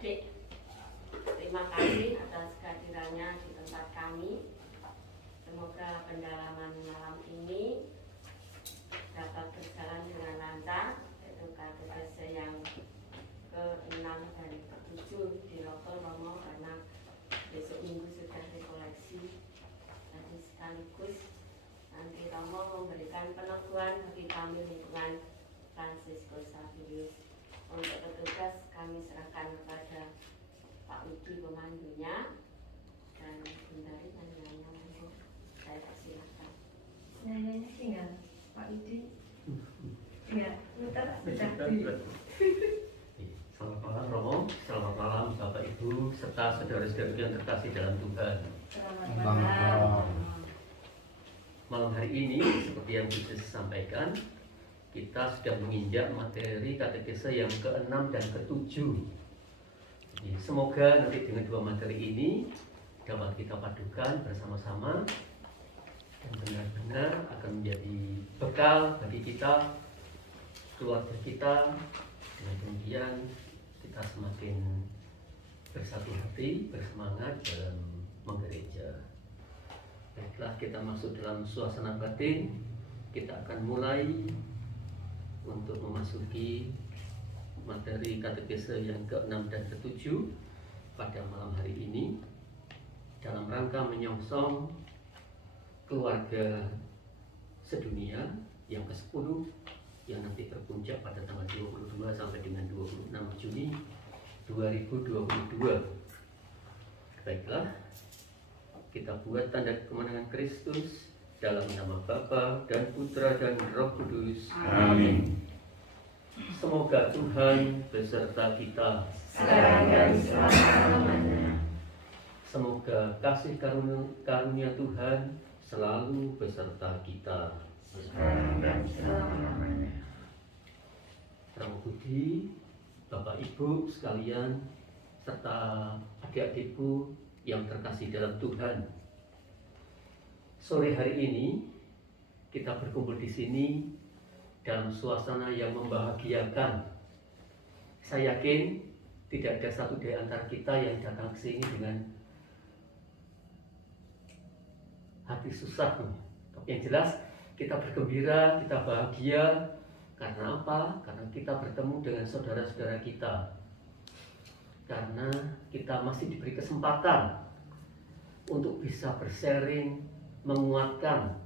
adik-adik, terima kasih atas kehadirannya di tempat kami. Semoga pendalaman malam ini dapat berjalan dengan lancar, yaitu katekese yang ke-6 dan ke-7 di Loto Romo, karena besok minggu sudah rekoleksi. Jadi sekaligus nanti Romo memberikan peneguhan bagi kami lingkungan Fransiskus Xaverius. Untuk petugas kami serahkan kepada Pak Widi pemandunya, dan Bundari nyanyiannya monggo saya persilahkan. Nyanyiannya tinggal Pak Widi. Ya, putar sudah. Selamat malam Romo, selamat malam Bapak Ibu serta saudara-saudara yang terkasih dalam Tuhan. Selamat malam. Malam hari ini seperti yang bisa sampaikan, kita sudah menginjak materi katekese yang ke-6 dan ke-7. Jadi, semoga nanti dengan dua materi ini dapat kita padukan bersama-sama dan benar-benar akan menjadi bekal bagi kita, keluarga kita, dan kemudian kita semakin bersatu hati, bersemangat dalam menggereja. Baiklah, kita masuk dalam suasana batin. Kita akan mulai untuk memasuki materi katekese yang ke-6 dan ke-7 pada malam hari ini dalam rangka menyongsong keluarga sedunia yang ke-10 yang nanti terpuncak pada tanggal 22 sampai dengan 26 Juni 2022. Baiklah, kita buat tanda kemenangan Kristus dalam nama Bapa dan Putra dan Roh Kudus. Amin. Semoga Tuhan beserta kita Sekarang dan selama-lamanya. Semoga kasih karunia Tuhan selalu beserta kita. Sekarang dan selama-lamanya. Romo Budi, Bapak Ibu sekalian, serta adik-adikku yang terkasih dalam Tuhan. Sore hari ini kita berkumpul di sini dalam suasana yang membahagiakan. Saya yakin tidak ada satu dari antara kita yang datang ke sini dengan hati susah. Tapi yang jelas kita bergembira, kita bahagia. Karena apa? Karena kita bertemu dengan saudara-saudara kita. Karena kita masih diberi kesempatan untuk bisa bersharing, menguatkan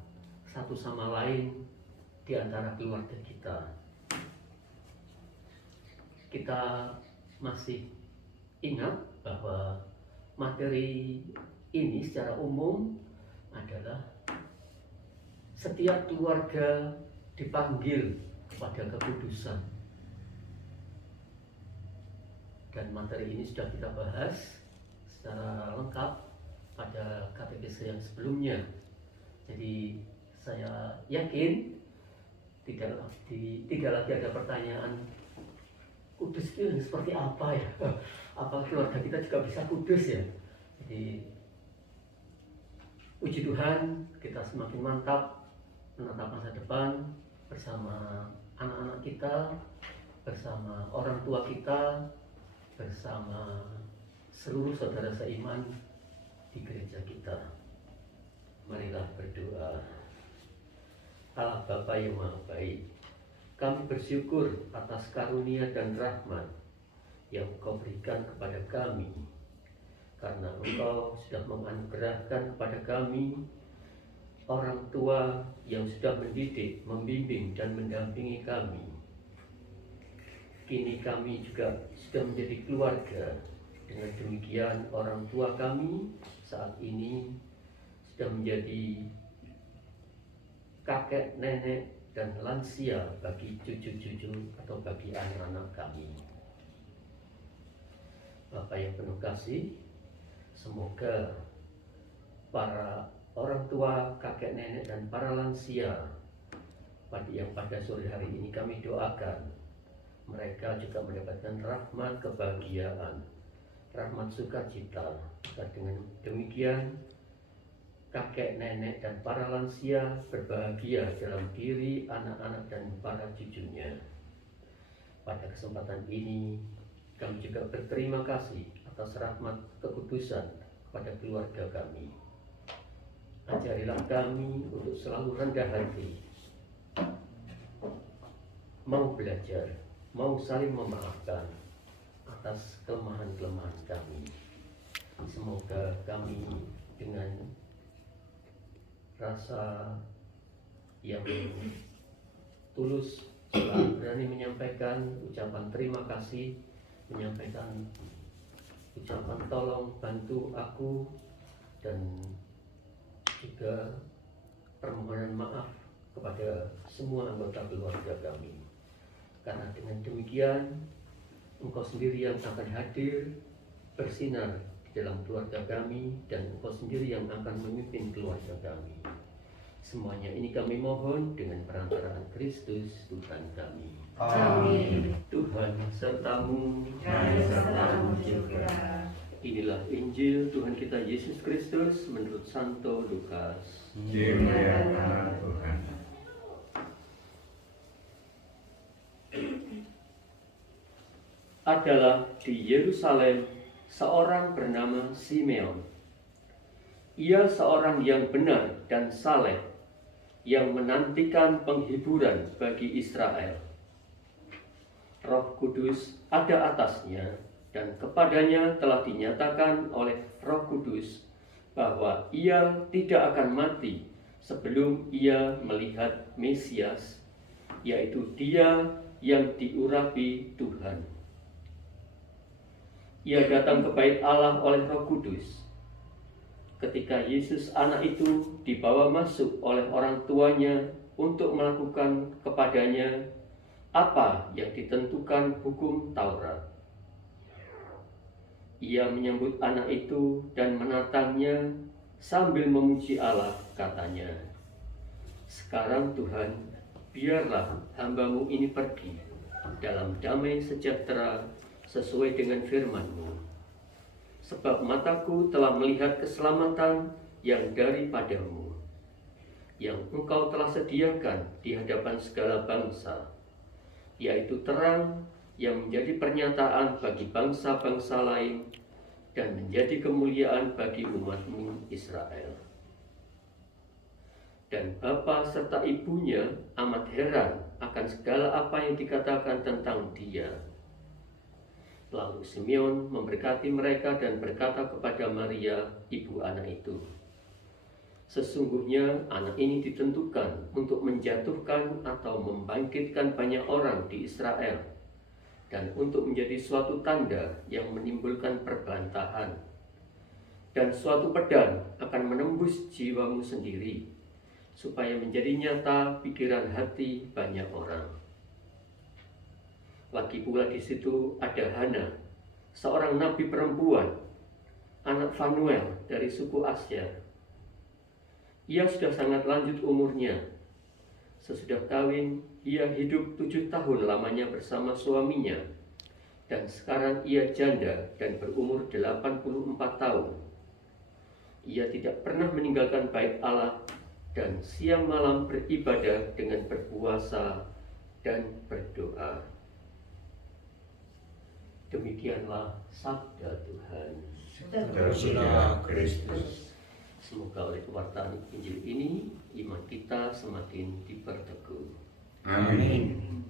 satu sama lain di antara keluarga kita. Kita masih ingat bahwa materi ini secara umum adalah setiap keluarga dipanggil kepada kekudusan. Dan materi ini sudah kita bahas secara lengkap pada katekese yang sebelumnya. Jadi saya yakin tidak lagi ada pertanyaan kudus itu seperti apa ya? Apa keluarga kita juga bisa kudus ya? Jadi puji Tuhan, kita semakin mantap menatap masa depan bersama anak-anak kita, bersama orang tua kita, bersama seluruh saudara seiman di gereja kita. Marilah berdoa. Allah Bapa yang Maha Baik, kami bersyukur atas karunia dan rahmat yang Engkau berikan kepada kami, karena Engkau sudah menganugerahkan kepada kami orang tua yang sudah mendidik, membimbing dan mendampingi kami. Kini kami juga sudah menjadi keluarga. Dengan demikian orang tua kami saat ini sudah menjadi kakek, nenek, dan lansia bagi cucu-cucu atau bagi anak-anak kami. Bapak yang penuh kasih, semoga para orang tua, kakek, nenek, dan para lansia pada sore hari ini kami doakan mereka juga mendapatkan rahmat kebahagiaan, rahmat sukacita. Dan dengan demikian kakek, nenek, dan para lansia berbahagia dalam diri anak-anak dan para cucunya. Pada kesempatan ini Kami juga berterima kasih atas rahmat kekudusan kepada keluarga kami. Ajarilah kami untuk selalu rendah hati, mau belajar, mau saling memaafkan atas kelemahan-kelemahan kami. Semoga kami dengan rasa yang tulus berani menyampaikan ucapan terima kasih, menyampaikan ucapan tolong bantu aku, dan juga permohonan maaf kepada semua anggota keluarga kami. Karena dengan demikian Engkau sendiri yang akan hadir bersinar di dalam keluarga kami, dan Engkau sendiri yang akan memimpin keluarga kami. Semuanya ini kami mohon dengan perantaraan Kristus Tuhan kami. Amin. Tuhan sertamu. Dan sertamu juga. Inilah Injil Tuhan kita Yesus Kristus menurut Santo Lukas. Dimuliakan Tuhan. Adalah di Yerusalem seorang bernama Simeon. Ia seorang yang benar dan saleh, yang menantikan penghiburan bagi Israel. Roh Kudus ada atasnya, dan kepadanya telah dinyatakan oleh Roh Kudus bahwa ia tidak akan mati sebelum ia melihat Mesias, yaitu Dia yang diurapi Tuhan. Ia datang ke bait Allah oleh Roh Kudus. Ketika Yesus anak itu dibawa masuk oleh orang tuanya untuk melakukan kepadanya apa yang ditentukan hukum Taurat. Ia menyambut anak itu dan menatangnya sambil memuji Allah, katanya, "Sekarang Tuhan, biarlah hamba-Mu ini pergi dalam damai sejahtera sesuai dengan firman-Mu. Sebab mataku telah melihat keselamatan yang daripada-Mu, yang Engkau telah sediakan di hadapan segala bangsa, yaitu terang yang menjadi pernyataan bagi bangsa-bangsa lain dan menjadi kemuliaan bagi umat-Mu Israel." Dan bapa serta ibunya amat heran akan segala apa yang dikatakan tentang dia. Lalu Simeon memberkati mereka dan berkata kepada Maria, ibu anak itu, "Sesungguhnya anak ini ditentukan untuk menjatuhkan atau membangkitkan banyak orang di Israel, dan untuk menjadi suatu tanda yang menimbulkan perbantahan. Dan suatu pedang akan menembus jiwamu sendiri, supaya menjadi nyata pikiran hati banyak orang." Lagi pula di situ ada Hana, seorang nabi perempuan, anak Fanuel dari suku Asyer. Ia sudah sangat lanjut umurnya. Sesudah kawin, ia hidup 7 tahun lamanya bersama suaminya, dan sekarang ia janda dan berumur 84 tahun. Ia tidak pernah meninggalkan bait Allah dan siang malam beribadah dengan berpuasa dan berdoa. Demikianlah sabda Tuhan. Terpujilah Kristus. Semoga oleh pewartaan Injil ini iman kita semakin diperteguh. Amin.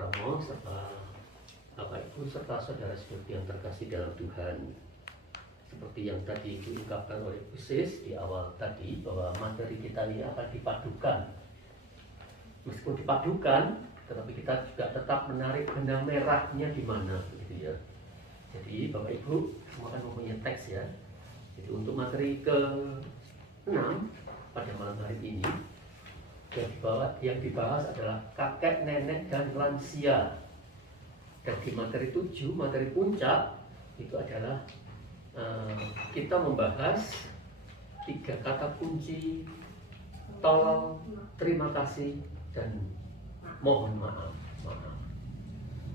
Romo serta Bapak Ibu serta saudara-saudari yang terkasih dalam Tuhan, seperti yang tadi diungkapkan oleh Bu Sis di awal tadi, bahwa materi kita ini akan dipadukan. Meskipun dipadukan, tetapi kita juga tetap menarik benang merahnya di mana, begitu ya. Jadi Bapak Ibu semua kan mempunyai teks ya. Jadi untuk materi ke-6 pada malam hari ini yang dibahas adalah kakek, nenek, dan lansia. Dan di materi 7, materi puncak itu adalah kita membahas 3 kata kunci: tolong, terima kasih, dan mohon maaf.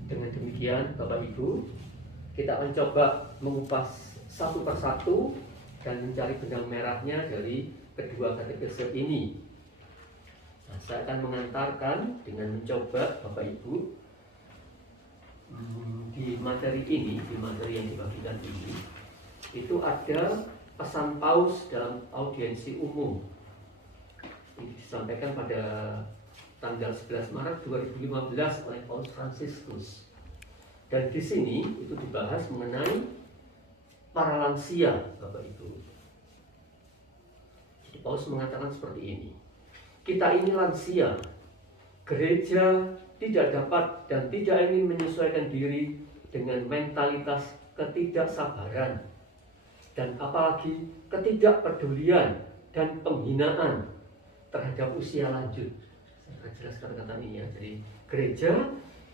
Dengan demikian Bapak Ibu, kita akan coba mengupas satu persatu dan mencari benang merahnya dari kedua katekese ini. Nah, saya akan mengantarkan dengan mencoba Bapak Ibu di materi ini, di materi yang dibagikan ini, itu ada pesan Paus dalam audiensi umum. Ini disampaikan pada tanggal 11 Maret 2015 oleh Paus Fransiskus. Dan di sini itu dibahas mengenai para lansia, Bapak Ibu. Jadi Paus mengatakan seperti ini. Kita ini lansia. Gereja tidak dapat dan tidak ingin menyesuaikan diri dengan mentalitas ketidaksabaran dan apalagi ketidakpedulian dan penghinaan terhadap usia lanjut. Saya akan jelaskan kata ini ya. Jadi gereja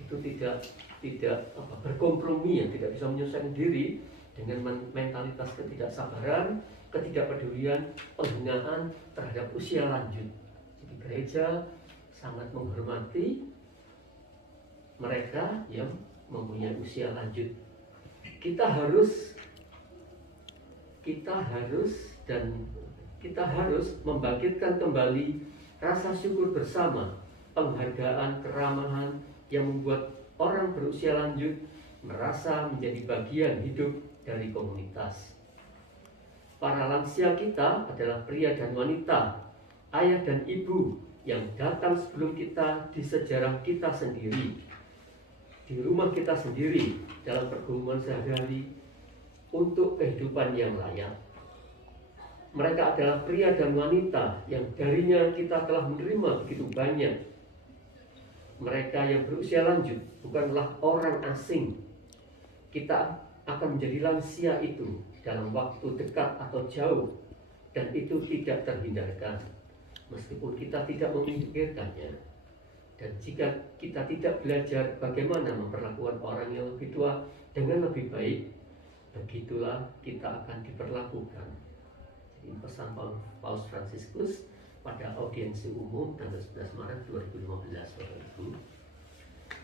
itu tidak berkompromi, tidak bisa menyesuaikan diri dengan mentalitas ketidaksabaran, ketidakpedulian, penghinaan terhadap usia lanjut. Jadi gereja sangat menghormati mereka yang mempunyai usia lanjut. Kita harus membangkitkan kembali rasa syukur bersama, penghargaan, keramahan yang membuat orang berusia lanjut merasa menjadi bagian hidup dari komunitas. Para lansia kita adalah pria dan wanita, ayah dan ibu yang datang sebelum kita di sejarah kita sendiri, di rumah kita sendiri, dalam pergumulan sehari-hari untuk kehidupan yang layak. Mereka adalah pria dan wanita yang darinya kita telah menerima begitu banyak. Mereka yang berusia lanjut bukanlah orang asing. Kita akan menjadi lansia itu dalam waktu dekat atau jauh, dan itu tidak terhindarkan meskipun kita tidak memikirkannya. Dan jika kita tidak belajar bagaimana memperlakukan orang yang lebih tua dengan lebih baik, begitulah kita akan diperlakukan. Jadi pesan Paus Fransiskus pada audiensi umum tanggal 11 Maret 2015, Bapak Ibu.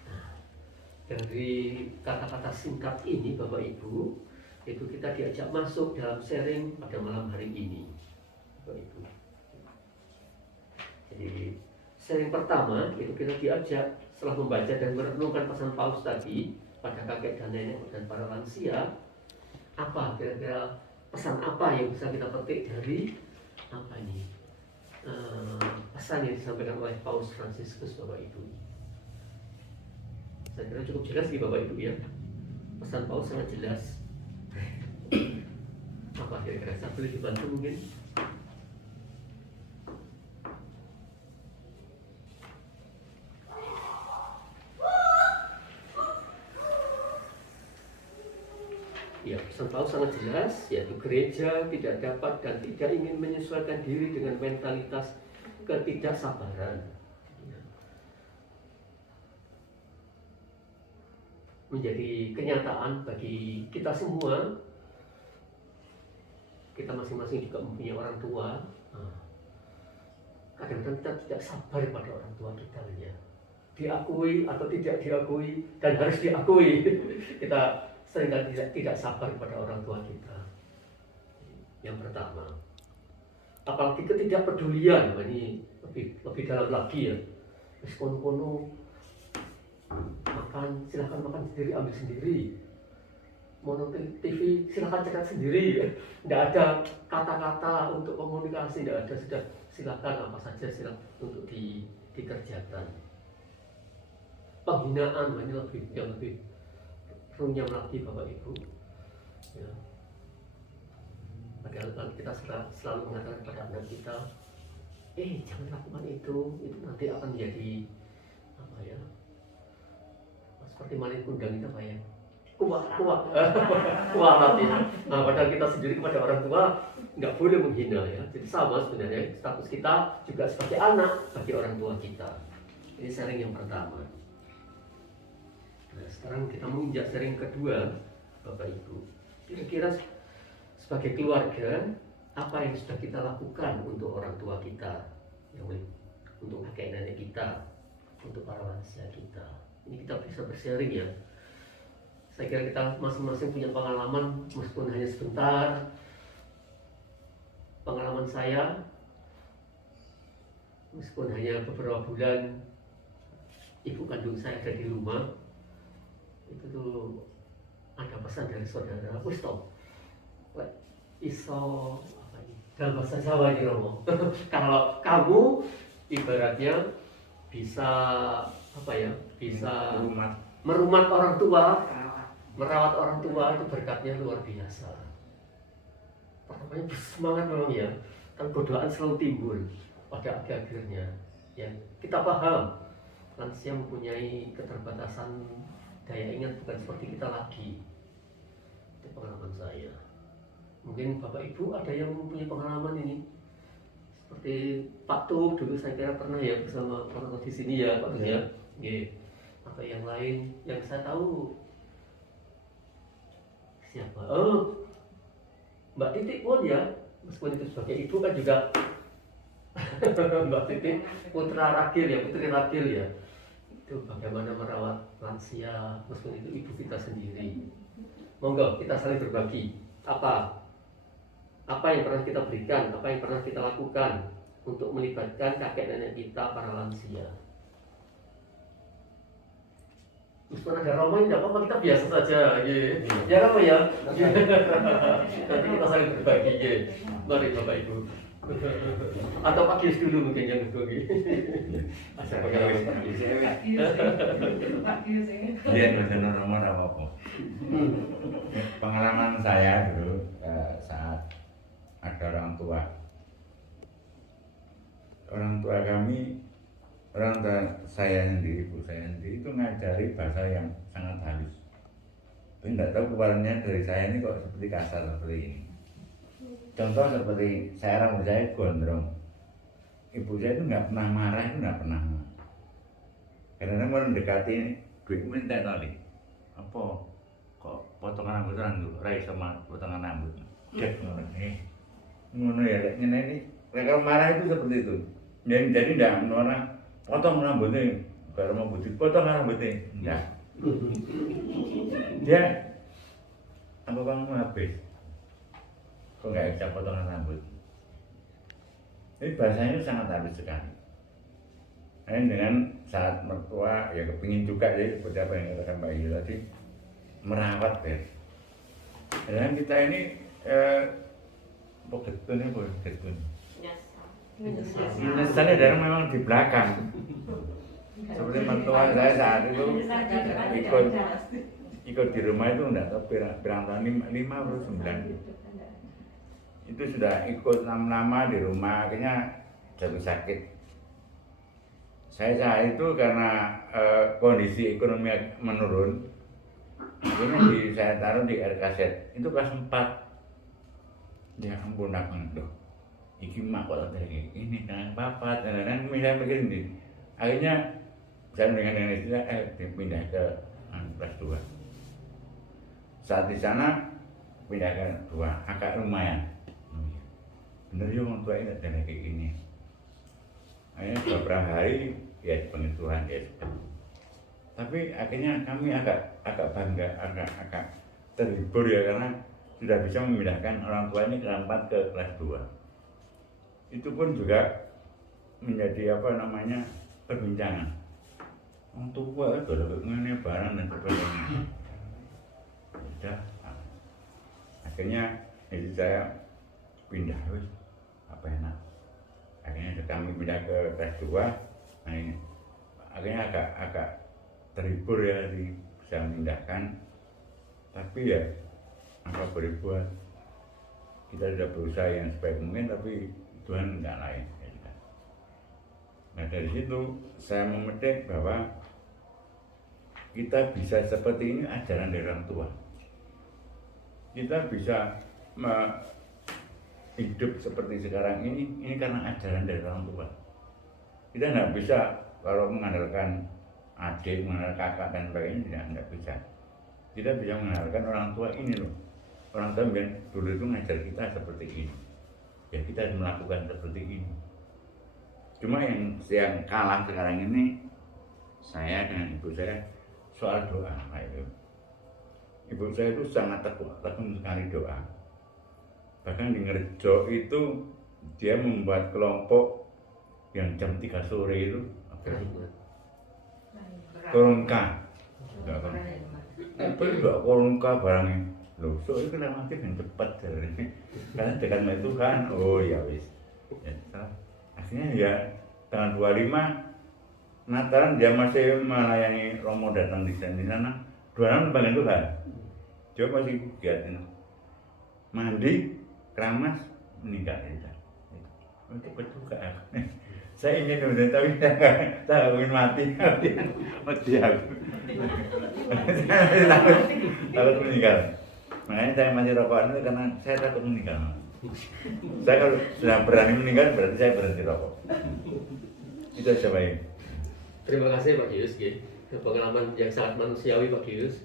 Nah, dari kata-kata singkat ini, Bapak Ibu, itu kita diajak masuk dalam sharing pada malam hari ini, Bapak Ibu. Jadi sharing pertama itu kita diajak setelah membaca dan merenungkan pesan Paus tadi pada kakek dan nenek dan para lansia, apa kira-kira pesan apa yang bisa kita petik dari apa ini pesan yang disampaikan oleh Paus Fransiskus, Bapak Ibu. Saya kira cukup jelas nih Bapak Ibu ya, pesan Paus sangat jelas. Apa kira-kira, saya boleh dibantu mungkin? Ya, pesan Paus sangat jelas, yaitu gereja tidak dapat dan tidak ingin menyesuaikan diri dengan mentalitas ketidaksabaran. Menjadi kenyataan bagi kita semua. Kita masing-masing juga mempunyai orang tua. Kadang-kadang kita tidak sabar pada orang tua kita ya. Diakui atau tidak diakui, dan harus diakui. Kita seringkali tidak sabar pada orang tua kita. Yang pertama, apalagi ketidakpedulian, ini lebih dalam lagi ya. Kono-kono makan, silahkan makan sendiri, ambil sendiri. Mau nonton TV, silahkan cekat sendiri. Tidak ada kata-kata untuk komunikasi, tidak ada, sudah silahkan apa saja silahkan untuk dikerjakan. Penghinaan, ini yang lebih runyam lagi Bapak Ibu ya. Padahal kita selalu mengatakan kepada anak kita, jangan lakukan itu nanti akan menjadi apa ya, seperti malin kundang itu apa ya, kuat ya. Nah, padahal kita sendiri kepada orang tua nggak boleh menghina ya. Jadi sama sebenarnya status kita juga sebagai anak bagi orang tua kita. Ini sharing yang pertama. Nah, sekarang kita menginjak sharing kedua, Bapak Ibu. Kira-kira sebagai keluarga, apa yang sudah kita lakukan untuk orang tua kita, untuk kakek nenek kita, untuk para lansia kita. Ini kita bisa bersharing ya. Saya kira kita masing-masing punya pengalaman, meskipun hanya sebentar. Pengalaman saya meskipun hanya beberapa bulan ibu kandung saya ada di rumah, itu tuh ada pesan dari saudara, stop, iso apa ini? Dalam bahasa Jawa ini Romo, kalau kamu ibaratnya bisa apa ya, bisa merumat orang tua, merawat orang tua, itu berkatnya luar biasa. Pertamanya semangat memang ya, kan godaan selalu timbul pada akhir-akhirnya. Ya kita paham, lansia mempunyai keterbatasan daya ingat bukan seperti kita lagi. Itu pengalaman saya. Mungkin Bapak Ibu ada yang mempunyai pengalaman ini. Seperti Pak Tuk dulu saya kira pernah ya bersama orang di sini ya Pak Tuk ya. Atau yang lain yang saya tahu siapa? Oh, Mbak Titik pun ya, meskipun itu sebagai ibu kan juga Mbak Titik putra ragil ya, putri ragil ya. Itu bagaimana merawat lansia meskipun itu ibu kita sendiri. Monggo kita saling berbagi. Apa yang pernah kita berikan, apa yang pernah kita lakukan untuk melibatkan kakek nenek kita para lansia. Meskipun ada Roma tidak apa-apa, kita biasa saja. Ya Roma ya. Nanti kita saling berbagi. Mari Bapak Ibu. Atau Pak Gius dulu mungkin yang berbagi. Asal pengalaman Pak Gius. Dia nggak nomor apa-apa. Pengalaman saya dulu saat ada orang tua kami, orang tua saya sendiri, ibu saya sendiri itu ngajari bahasa yang sangat halus. Tapi tidak tahu keluarnya dari saya ini kok seperti kasar seperti ini. Contoh seperti saya, rambut saya gondrong, ibu saya itu nggak pernah marah, itu nggak pernah. Karena mau mendekati duit minta tadi, apa kok potongan rambut orang rai sama potongan rambut, ngono ya, ini mereka marah itu seperti itu. Jadi tidak orang potong rambutnya, kalau mau putih potong rambutnya, enggak. Dia apa kamu habis? Kok nggak bisa potongan rambut? Jadi bahasanya sangat halus sekali. Dengan saat mertua ya kepingin juga jadi seperti apa yang katakan Mbak Yu tadi, merawat ya. Dan kita ini getun ya boleh getun. Misalnya dari memang di belakang. Seperti mertua saya saat itu ikut di rumah itu enggak tahu berapa tahun 5 atau 9. Itu sudah ikut lama di rumah, akhirnya jatuh sakit. Saya saat itu karena kondisi ekonomi menurun, akhirnya saya taruh di RKZ, itu kelas 4. Ya ampun abang loh, iki mak kok tadi ini dengan bapak, dan saya mikir ini. Akhirnya saya dengan istilah dipindah ke kelas 2. Saat di sana pindah ke 2, agak lumayan. Bener ya orang tua ini ada kayak gini. Akhirnya beberapa hari ya dipanggil Tuhan ya. Tapi akhirnya kami agak bangga, agak terhibur ya karena sudah bisa memindahkan orang tua ini kelas 4 ke kelas 2. Itu pun juga menjadi perbincangan. Orang tua itu ada mengenai barang dan sebagainya. Sudah, akhirnya jadi saya pindah terus apa enak. Akhirnya kami pindah ke kelas 2. Akhirnya agak terhibur ya bisa memindahkan. Tapi ya apa boleh buat, kita sudah berusaha yang sebaik mungkin tapi Tuhan enggak lain. Nah dari situ saya memetik bahwa kita bisa seperti ini ajaran dari orang tua. Kita bisa hidup seperti sekarang ini karena ajaran dari orang tua. Kita tidak bisa kalau mengandalkan adik, mengandalkan kakak dan sebagainya, tidak bisa. Kita bisa mengandalkan orang tua ini loh. Orang tua yang dulu itu ngajar kita seperti ini. Ya kita harus melakukan seperti ini. Cuma yang kalah sekarang ini saya dengan ibu saya soal doa. Ibu saya itu sangat tekun sekali doa. Bahkan di Ngerjo itu dia membuat kelompok yang jam 3 sore itu apa Keras itu? banget. Korongka. Enggak kan? Apa juga korongka barangnya. Loh, so itu relatif yang cepat dari karena dekat sama Tuhan. Oh ya wis. Ya, salah. Akhirnya ya tanggal 25 Natalan dia masih melayani Romo datang di sana. 26 panggil Tuhan. Dia masih giat ini. Mandi, keramas, meninggal ya. Untuk berduka. Saya ingin udah tapi saya ingin mati aku. Saya takut meninggal. Makanya saya masih rokokan itu karena saya takut meninggal. Saya kalau sudah berani meninggal berarti saya berhenti rokok. Itu aja Pak. Terima kasih Pak Gius, pengalaman yang sangat manusiawi Pak Gius.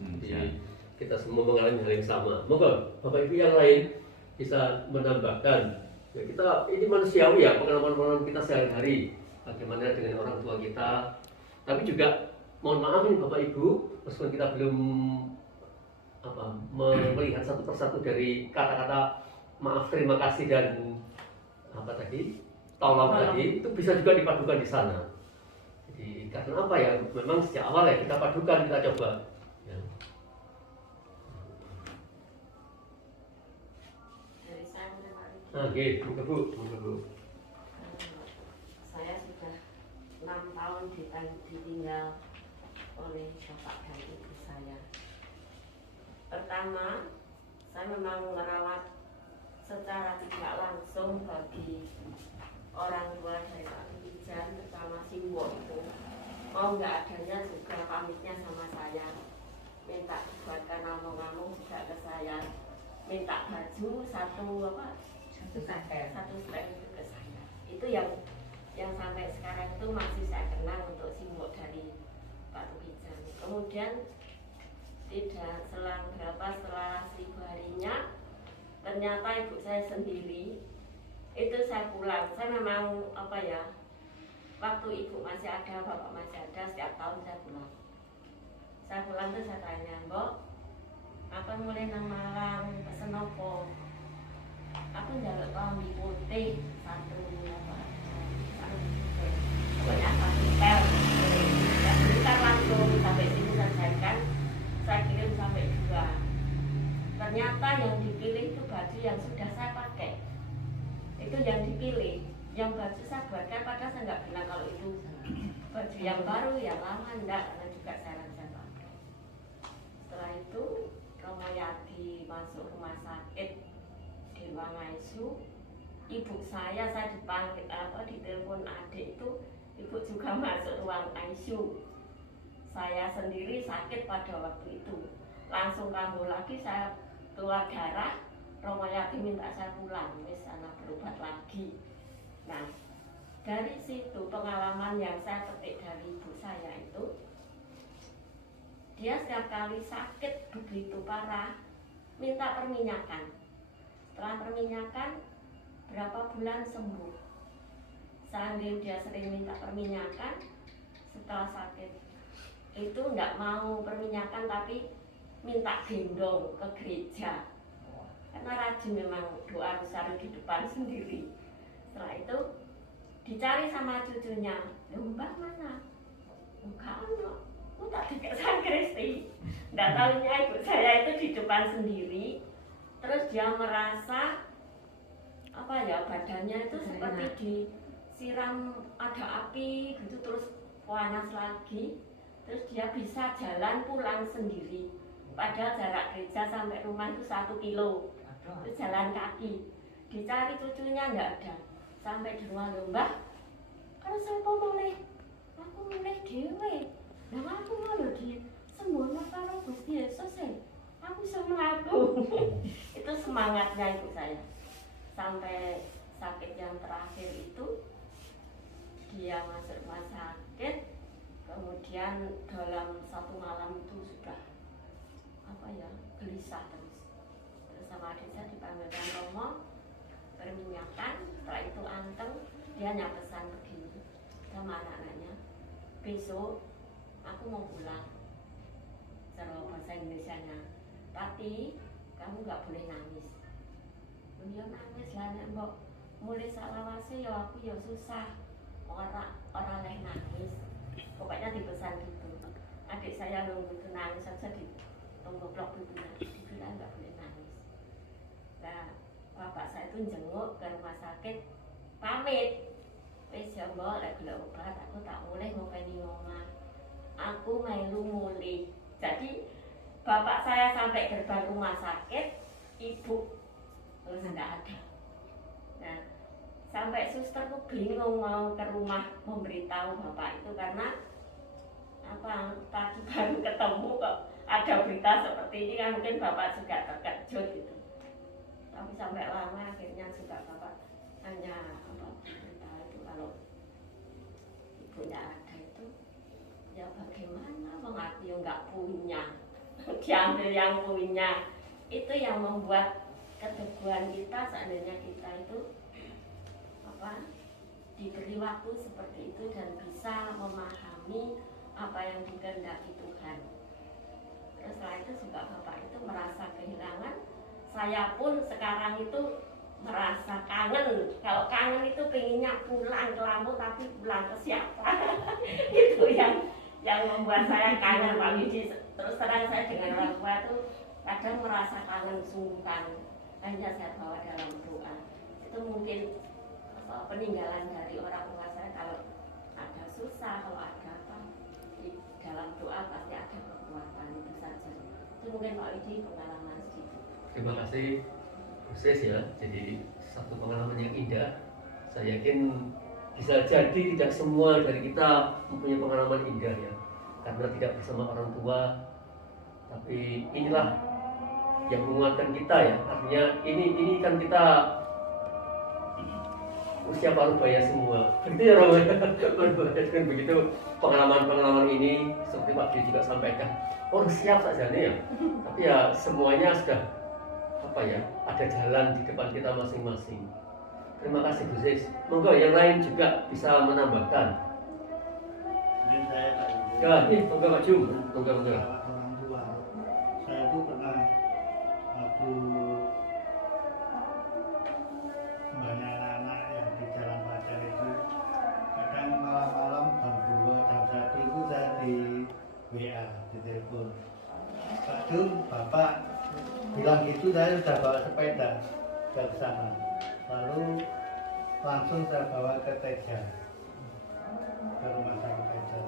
Kita semua mengalami hal yang sama. Moga Bapak Ibu yang lain bisa menambahkan. Ya, kita ini manusiawi ya, pengalaman-pengalaman kita sehari-hari. Bagaimana dengan orang tua kita. Tapi juga mohon maaf ini Bapak Ibu, meskipun kita belum melihat satu persatu dari kata-kata maaf, terima kasih dan apa tadi, tolong tadi, itu bisa juga dipadukan di sana. Jadi karena apa ya, memang sejak awal ya kita padukan, kita coba. Ya. Dari saya Nah, monggo Bu, monggo Bu. Saya sudah 6 tahun ditinggal oleh bapak dan ibu saya. Pertama, saya memang merawat secara tidak langsung bagi orang tua dari Pak Wijan, terutama Simbo itu. Mau nggak adanya juga pamitnya sama saya, minta dibuatkan ngomong-ngomong juga ke saya, minta baju satu setel itu ke saya. Itu yang sampai sekarang itu masih saya kenang untuk Simbo dari Pak Wijan. Kemudian tidak selang setelah 1000 harinya ternyata ibu saya sendiri itu saya pulang. Saya memang waktu ibu masih ada, bapak masih ada, setiap tahun saya pulang. Saya pulang tuh saya tanya, Mbok, apa mulai nang Malang pesen apa? Aku njaluk klambi putih satu pokoknya satu pel. Ya kita langsung sampai sini selesaikan. Saya kirim sampai 2. Ternyata yang dipilih itu baju yang sudah saya pakai. Itu yang dipilih. Yang baju saya buatkan, padahal saya nggak bilang kalau itu baju yang baru, yang lama enggak, karena juga saya pakai. Setelah itu Romo Yadi masuk rumah sakit di ruang ICU. Ibu saya dipanggil ditelepon adik itu, ibu juga masuk ruang ICU. Saya sendiri sakit pada waktu itu, langsung kambuh lagi, saya keluar darah. Romo Yadi minta saya pulang, wis sana berobat lagi. Nah, dari situ pengalaman yang saya petik dari ibu saya itu, dia setiap kali sakit begitu parah minta perminyakan. Setelah perminyakan berapa bulan sembuh. Seandainya dia sering minta perminyakan, setelah sakit itu enggak mau perminyakan tapi minta gendong ke gereja. Karena rajin memang doa besar di depan sendiri. Setelah itu dicari sama cucunya, Mbak mana? Enggak ono, tak dikasih Kristi. Enggak tahunya ibu saya itu di depan sendiri. Terus dia merasa badannya itu seperti disiram ada api gitu, terus panas lagi. Terus dia bisa jalan pulang sendiri. Padahal jarak gereja sampai rumah itu 1 kilo. Terus jalan kaki. Dicari cucunya enggak ada. Sampai di rumah Mbah, kalau saya mulai, aku mulai dewe. Nah aku mau di sembuh karo Gusti Yesus aku bisa melaku. Itu semangatnya ibu saya. Sampai sakit yang terakhir itu dia masuk rumah sakit. Kemudian dalam 1 malam itu sudah gelisah terus. Terus sama adik saya dipanggilkan Romo, perminyakan. Setelah itu anteng, dia hanya pesan begini sama anak-anaknya, besok aku mau pulang. Cara bahasa Indonesianya, tapi kamu nggak boleh nangis. Dia nangis lah, nek mbok mulai salawase ya aku ya susah. orang leh nangis. Pokoknya dipesan gitu. Adik saya nunggu itu nangis saja di blok itu dibilang nggak boleh nangis. Nah, bapak saya itu jenguk ke rumah sakit, pamit. Wis ya mbok lek golek obat aku tak mulai ngopeni omah. Aku melu muli. Jadi bapak saya sampai gerbang rumah sakit, ibu terus nggak ada. Nah, sampai suster tuh bingung mau ke rumah memberitahu bapak itu karena apa tadi baru ketemu kok ada berita seperti ini kan mungkin bapak juga terkejut gitu. Tapi sampai lama akhirnya juga bapak hanya apa berita itu kalau ibunya ada itu ya bagaimana mengerti nggak punya diambil yang punya itu yang membuat keteguhan kita seandainya kita itu apa diberi waktu seperti itu dan bisa memahami apa yang dikehendaki Tuhan. Terus setelah itu juga bapak itu merasa kehilangan. Saya pun sekarang itu merasa kangen. Kalau kangen itu pengennya pulang ke Lampung tapi pulang ke siapa? Itu yang membuat saya kangen Pak Widi. Terus terang saya dengan orang tua itu kadang merasa kangen, sungguh kangen. Hanya saya bawa dalam doa. Itu mungkin peninggalan dari orang tua saya kalau ada susah, kalau ada apa di dalam doa pasti ada kekuatan itu saja. Itu mungkin Pak Widi pengalaman sedikit. Terima kasih Sis ya, jadi satu pengalaman yang indah. Saya yakin bisa jadi tidak semua dari kita mempunyai pengalaman indah ya, karena tidak bersama orang tua. Tapi inilah yang menguatkan kita ya. Artinya ini kan kita usia paruh baya semua. Begitu ya Romo. Kan begitu pengalaman-pengalaman ini seperti Pak Dwi juga sampaikan. Oh siap saja nih ya. Tapi ya semuanya sudah apa ya, ada jalan di depan kita masing-masing. Terima kasih Bu Sis. Monggo yang lain juga bisa menambahkan. Ini saya Ya, ini monggo Pak Jum. Monggo. orang tua. Saya itu pernah waktu banyak anak yang di Jalan Pacar itu kadang malam-malam jam 2, jam 1 itu saya di WA, di telepon. Pak Jum, Bapak bilang gitu, saya sudah bawa sepeda ke sana. Lalu langsung saya bawa ke Teja, ke rumah sakit Teja.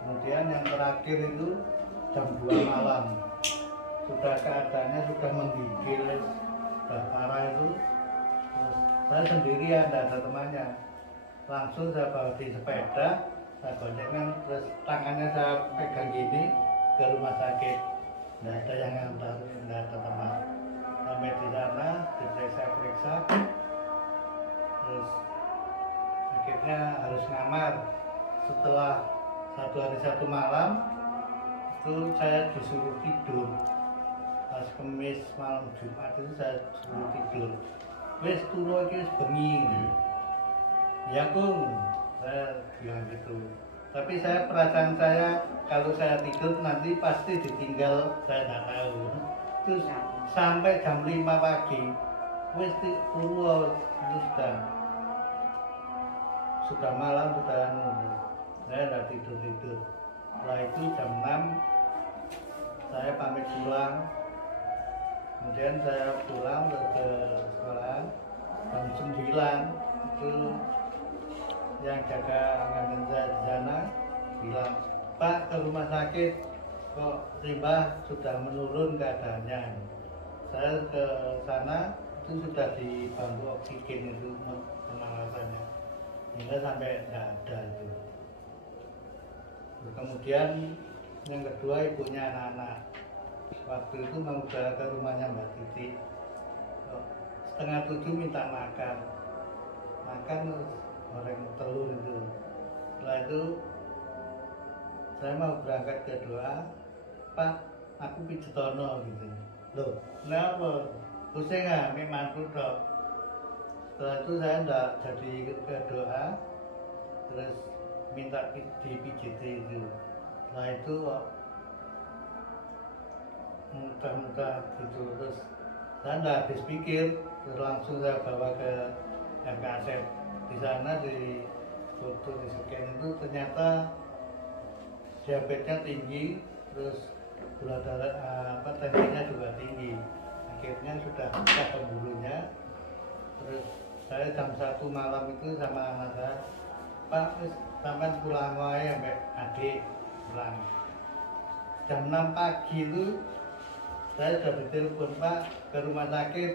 Kemudian yang terakhir itu jam 2 malam, sudah keadaannya sudah menggigil, sudah parah itu. Terus saya sendirian, tidak ada temannya. Langsung saya bawa di sepeda, saya boncengan, terus tangannya saya pegang gini ke rumah sakit. Tidak ada yang ngantar, tidak ada teman. Sampai di sana diperiksa-periksa, terus akhirnya harus ngamar. Setelah 1 hari 1 malam itu saya disuruh tidur. Pas Kamis malam Jumat itu saya disuruh tidur. Wes turu iki wis bengi. Ya Kung, saya bilang gitu. Tapi saya perasaan saya kalau saya tidur nanti pasti ditinggal, saya tidak tahu. Terus sampai jam 5 pagi, wis turu itu sudah malam, sudah saya tidak tidur. Setelah itu jam 6 saya pamit pulang. Kemudian saya pulang ke sekolah jam 9 itu yang jaga ngantin saya di sana bilang, Pak, ke rumah sakit kok Rimba sudah menurun keadaannya. Saya ke sana itu sudah dibantu oksigen itu pengawasannya, hingga sampai tidak ada itu. Kemudian yang kedua ibunya anak-anak. Waktu itu mau ke rumahnya Mbak Titi, setengah 7 minta makan goreng telur itu. Setelah itu saya mau berangkat ke doa, Pak, aku pijetono gitu. Loh, kenapa? Pusing nggak? Memang dok. Setelah itu saya enggak jadi ke doa, terus minta dipijiti itu. Setelah itu mudah-mudah gitu, terus saya enggak habis pikir, terus langsung saya bawa ke MKSF. Di sana foto di scan itu ternyata diabetesnya tinggi, terus gula darah tensinya juga tinggi. Akhirnya sudah pecah pembuluhnya. Terus saya jam 1 malam itu sama anak saya, Pak, sampai pulang wae sampai adik pulang. Jam 6 pagi itu saya sudah ditelepon, Pak, ke rumah sakit,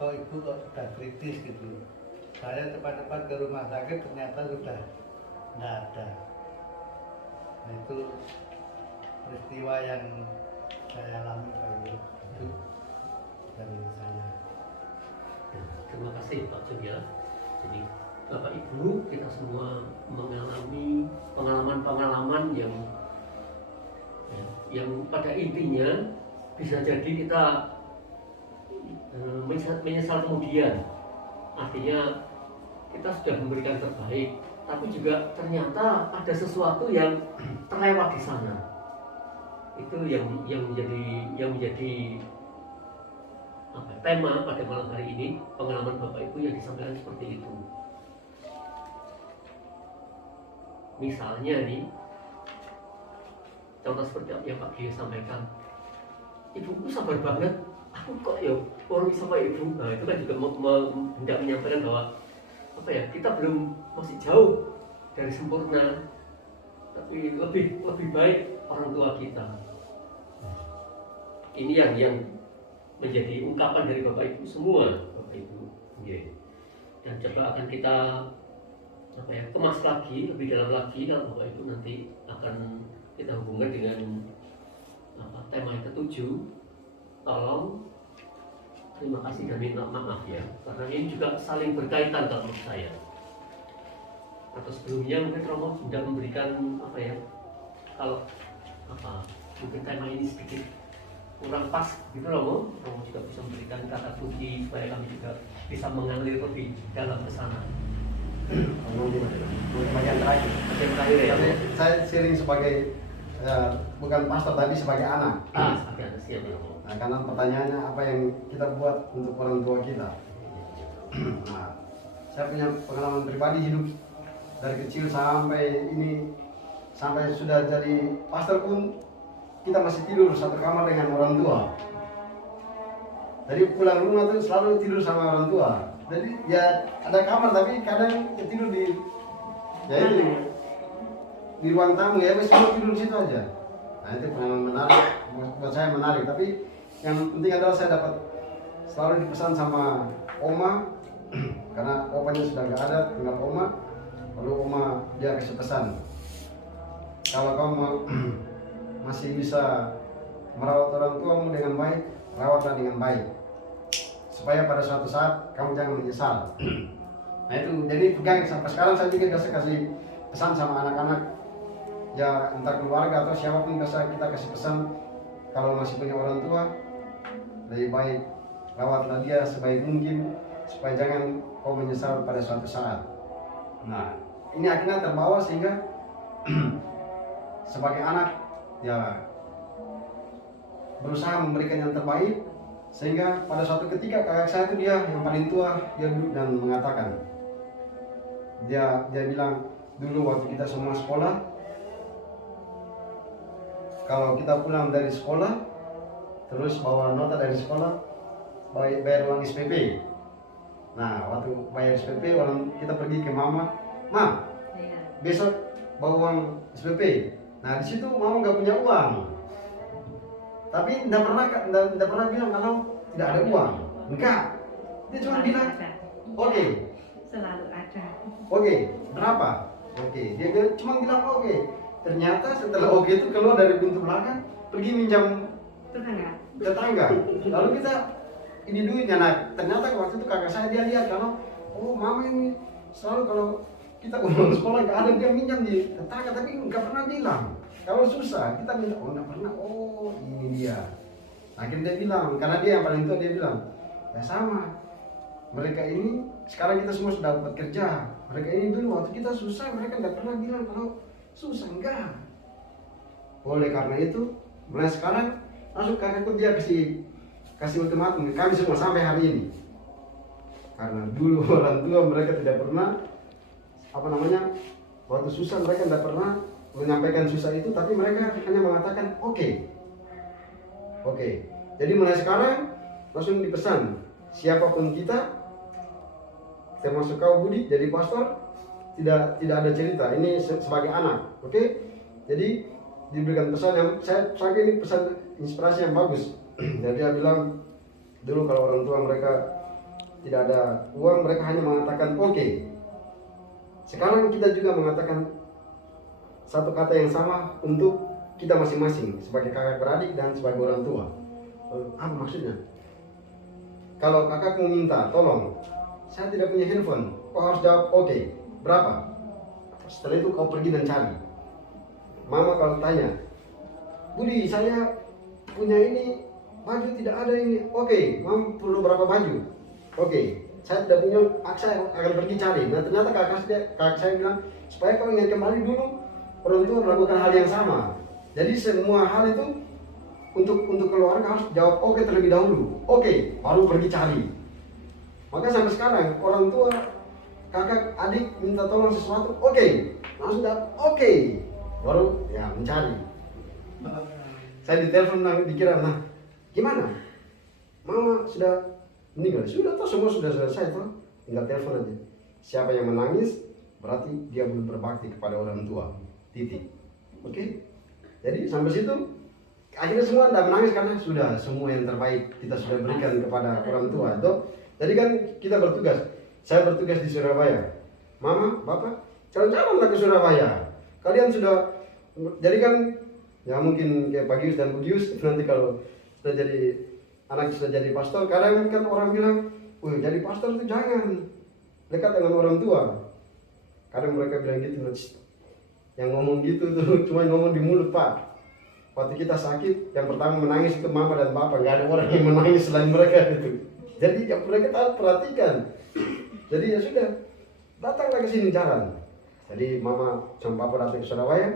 kok ibu kok sudah kritis gitu. Saya cepat-cepat ke rumah sakit, ternyata sudah tidak ada. Nah, itu peristiwa yang saya alami kali itu dari saya. Terima kasih Pak Jogja. Jadi Bapak Ibu, kita semua mengalami pengalaman-pengalaman yang pada intinya bisa jadi kita menyesal kemudian. Artinya kita sudah memberikan terbaik, tapi juga ternyata ada sesuatu yang terlewat di sana. Itu yang menjadi tema pada malam hari ini, pengalaman Bapak Ibu yang disampaikan seperti itu. Misalnya nih, contoh seperti yang Pak Gio sampaikan, ibuku sabar banget, aku kok ya orang sama ibu. Nah itu kan juga hendak menyampaikan bahwa kita belum, masih jauh dari sempurna, tapi lebih baik orang tua kita. Ini yang menjadi ungkapan dari Bapak Ibu semua, Bapak Ibu. Dan coba akan kita kemas lagi, lebih dalam lagi, kalau Bapak Ibu nanti akan kita hubungkan dengan tema yang ketujuh. Tolong, terima kasih dan minta maaf ya, karena ini juga saling berkaitan kalau menurut saya. Atau sebelumnya mungkin Romo sudah memberikan mungkin tema ini sedikit kurang pas gitu Romo juga bisa memberikan kata kunci supaya kami juga bisa mengalir lebih dalam ke sana. Bagian terakhir ya. Saya sering sebagai bukan pastor tapi sebagai anak. Sebagai anak, siap ya Romo. Nah, karena pertanyaannya apa yang kita buat untuk orang tua kita. Nah, saya punya pengalaman pribadi hidup dari kecil sampai sudah jadi pastor pun kita masih tidur satu kamar dengan orang tua. Jadi pulang rumah tuh selalu tidur sama orang tua. Jadi ya ada kamar tapi kadang ya tidur di ruang tamu ya, semua tidur di situ aja. Nah itu pengalaman menarik, buat saya menarik. Tapi yang penting adalah saya dapat selalu dipesan sama oma, karena opanya sudah nggak ada, tinggal oma. Lalu oma dia kasih pesan, kalau kamu masih bisa merawat orang tuamu dengan baik, rawatlah dengan baik, supaya pada suatu saat kamu jangan menyesal. Nah itu jadi pegang sampai sekarang. Saya juga biasa kasih pesan sama anak-anak, ya entah keluarga atau siapapun, biasa kita kasih pesan, kalau masih punya orang tua, lebih baik rawatlah dia sebaik mungkin, supaya jangan kau menyesal pada suatu saat. Nah ini akhirnya terbawa sehingga sebagai anak ya berusaha memberikan yang terbaik, sehingga pada suatu ketika kakak saya itu dia yang paling tua, dia duduk dan mengatakan, dia bilang, dulu waktu kita semua sekolah, kalau kita pulang dari sekolah terus bawa nota dari sekolah, bayar uang SPP. Nah waktu bayar SPP, kita pergi ke mama, besok bawa uang SPP. Nah di situ mama nggak punya uang, tapi tidak pernah bilang kalau tidak ada uang. Enggak, dia cuma bilang oke. Selalu ada. Oke, berapa? Oke, dia cuma bilang oke. Ternyata setelah oke itu keluar dari pintu belakang, pergi minjam tetangga. Lalu kita ini duitnya. Nah ternyata waktu itu kakak saya dia lihat kalau mama ini selalu kalau kita uang sekolah nggak ada, dia minjam di tetangga, tapi nggak pernah bilang kalau susah kita minta. Nggak pernah. Ini dia. Akhirnya dia bilang, karena dia yang paling tua, dia bilang ya sama, mereka ini sekarang kita semua sudah dapat kerja, mereka ini dulu waktu kita susah mereka nggak pernah bilang kalau susah. Enggak. Oleh karena itu mulai sekarang langsung kakakku dia kasih ultimatum kami semua sampai hari ini, karena dulu orang tua mereka tidak pernah apa namanya, waktu susah mereka tidak pernah menyampaikan susah itu, tapi mereka hanya mengatakan oke. Jadi mulai sekarang langsung dipesan, siapapun kita, termasuk kau Budi jadi pastor, tidak ada cerita, ini sebagai anak, oke? Jadi diberikan pesan yang saya ini pesan inspirasi yang bagus. Jadi dia bilang dulu kalau orang tua mereka tidak ada uang, mereka hanya mengatakan oke. Sekarang kita juga mengatakan satu kata yang sama untuk kita masing-masing sebagai kakak beradik dan sebagai orang tua. Apa maksudnya? Kalau kakak mau minta tolong, saya tidak punya handphone, kau harus jawab oke. Berapa? Setelah itu kau pergi dan cari. Mama kalau tanya, Budi saya punya ini baju tidak ada ini, oke. Mama perlu berapa baju? Oke. Saya tidak punya, saya akan pergi cari. Nah ternyata kakak saya bilang, supaya kau ingat kembali dulu, orang tua melakukan hal yang sama. Jadi semua hal itu untuk keluarga harus jawab oke terlebih dahulu. Oke, baru pergi cari. Maka sampai sekarang orang tua, kakak, adik minta tolong sesuatu, oke, langsung jawab oke, baru ya mencari. Saya ditelepon dikira, nah gimana? Mama sudah meninggal, sudah toh semua sudah selesai toh, tinggal telepon aja. Siapa yang menangis berarti dia belum berbakti kepada orang tua. Titik. Oke? Jadi sampai situ akhirnya semua tidak menangis karena sudah semua yang terbaik kita sudah berikan kepada orang tua. Toh? Jadi kan kita bertugas. Saya bertugas di Surabaya. Mama, Bapak, jalan-jalanlah ke Surabaya. Kalian sudah, jadi kan ya mungkin kayak Pak Gius dan Bu Gius nanti kalau sudah jadi anak sudah jadi pastor, kadang kan orang bilang, wih jadi pastor itu jangan dekat dengan orang tua. Kadang mereka bilang gitu, yang ngomong gitu tuh cuma ngomong di mulut Pak. Waktu kita sakit, yang pertama menangis itu mama dan bapak, nggak ada orang yang menangis selain mereka itu. Jadi yang mereka tahu perhatikan. Jadi ya sudah, datanglah ke sini jalan. Jadi mama sama papa datang ke Surabaya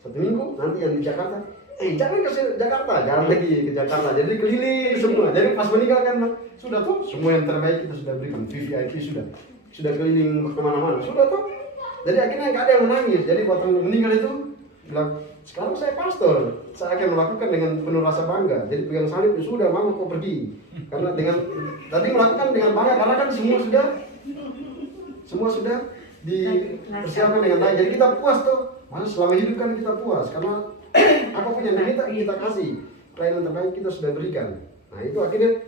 1 minggu, nanti yang di Jakarta, jangan ke Jakarta, jangan lagi ke Jakarta. Jadi keliling semua. Jadi pas meninggal kan sudah tuh semua yang terbaik kita sudah berikan, VVIP sudah keliling kemana-mana, sudah tuh. Jadi akhirnya nggak ada yang menangis. Jadi waktu meninggal itu bilang, sekarang saya pastor, saya akan melakukan dengan penuh rasa bangga. Jadi pegang salib, sudah mama kok pergi. Karena tadi melakukan dengan bangga karena kan semua sudah dipersiapkan dengan baik. Jadi kita puas tuh. Masa selama hidup kan kita puas karena apapun yang kita kasih, pelayanan terbaik kita sudah berikan. Nah itu akhirnya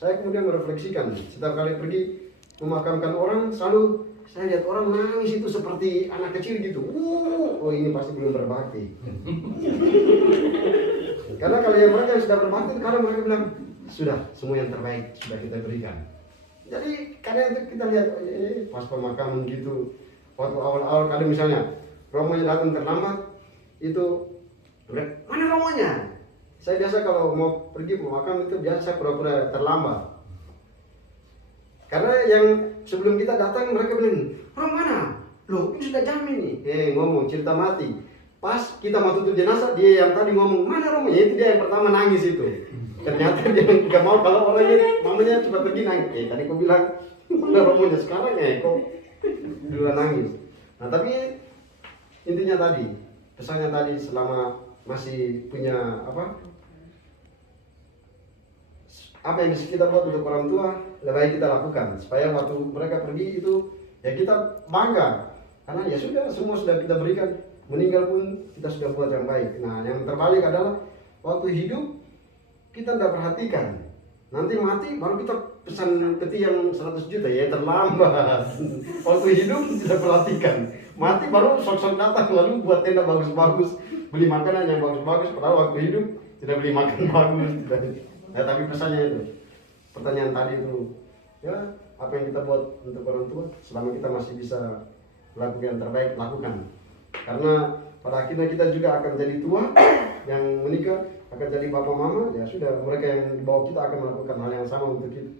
saya kemudian merefleksikan. Setiap kali pergi memakamkan orang, selalu saya lihat orang nangis itu seperti anak kecil gitu. Oh ini pasti belum berbakti. Karena kalau yang mereka yang sudah berbakti, kadang mereka bilang sudah semua yang terbaik sudah kita berikan. Jadi kadang itu kita lihat pas pemakaman gitu, waktu awal-awal kadang misalnya romonya datang terlambat, itu mana romonya? Saya biasa kalau mau pergi pemakaman itu biasa saya pura-pura terlambat. Karena yang sebelum kita datang mereka bilang, "Rom mana? Loh, ini sudah jam ini." Ngomong cerita mati. Pas kita mau tutup jenazah, dia yang tadi ngomong, "Mana Romanya?" Itu dia yang pertama nangis itu. Ternyata dia nggak mau kalau orangnya mamanya cepat pergi nangis. Tadi kau bilang, "Mana Romanya?" Sekarang kok duluan nangis. Nah, tapi intinya tadi, pesannya tadi selama masih punya apa yang bisa kita buat untuk orang tua, lebih baik kita lakukan supaya waktu mereka pergi itu ya kita bangga karena ya sudah semua sudah kita berikan, meninggal pun kita sudah buat yang baik. Nah yang terbalik adalah waktu hidup kita tidak perhatikan, nanti mati baru kita pesan peti yang 100 juta ya terlambat. Waktu hidup tidak perhatikan, mati baru sok-sok datang lalu buat tenda bagus-bagus, beli makanan yang bagus-bagus, padahal waktu hidup tidak beli makan bagus. Ya tapi pesannya itu, pertanyaan tadi itu, ya apa yang kita buat untuk orang tua, selama kita masih bisa melakukan yang terbaik, lakukan. Karena pada akhirnya kita juga akan jadi tua, yang menikah akan jadi bapak mama, ya sudah mereka yang di bawah kita akan melakukan hal yang sama untuk kita.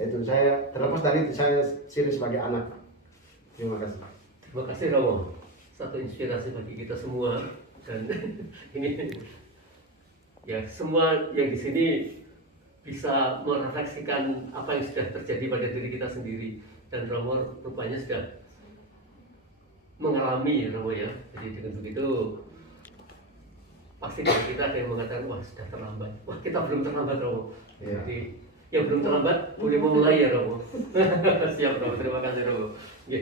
Itu saya terlepas dari itu, saya sendiri sebagai anak. Terima kasih. Terima kasih Romo, satu inspirasi bagi kita semua dan ini. Ya, semua yang di sini bisa merefleksikan apa yang sudah terjadi pada diri kita sendiri, dan Romo rupanya sudah mengalami Romo ya. Jadi dengan begitu pasti dari kita ada yang mengatakan wah sudah terlambat. Wah kita belum terlambat Romo. Iya. Jadi yang belum terlambat boleh memulai ya Romo. Siap Romo, terima kasih Romo. Oke.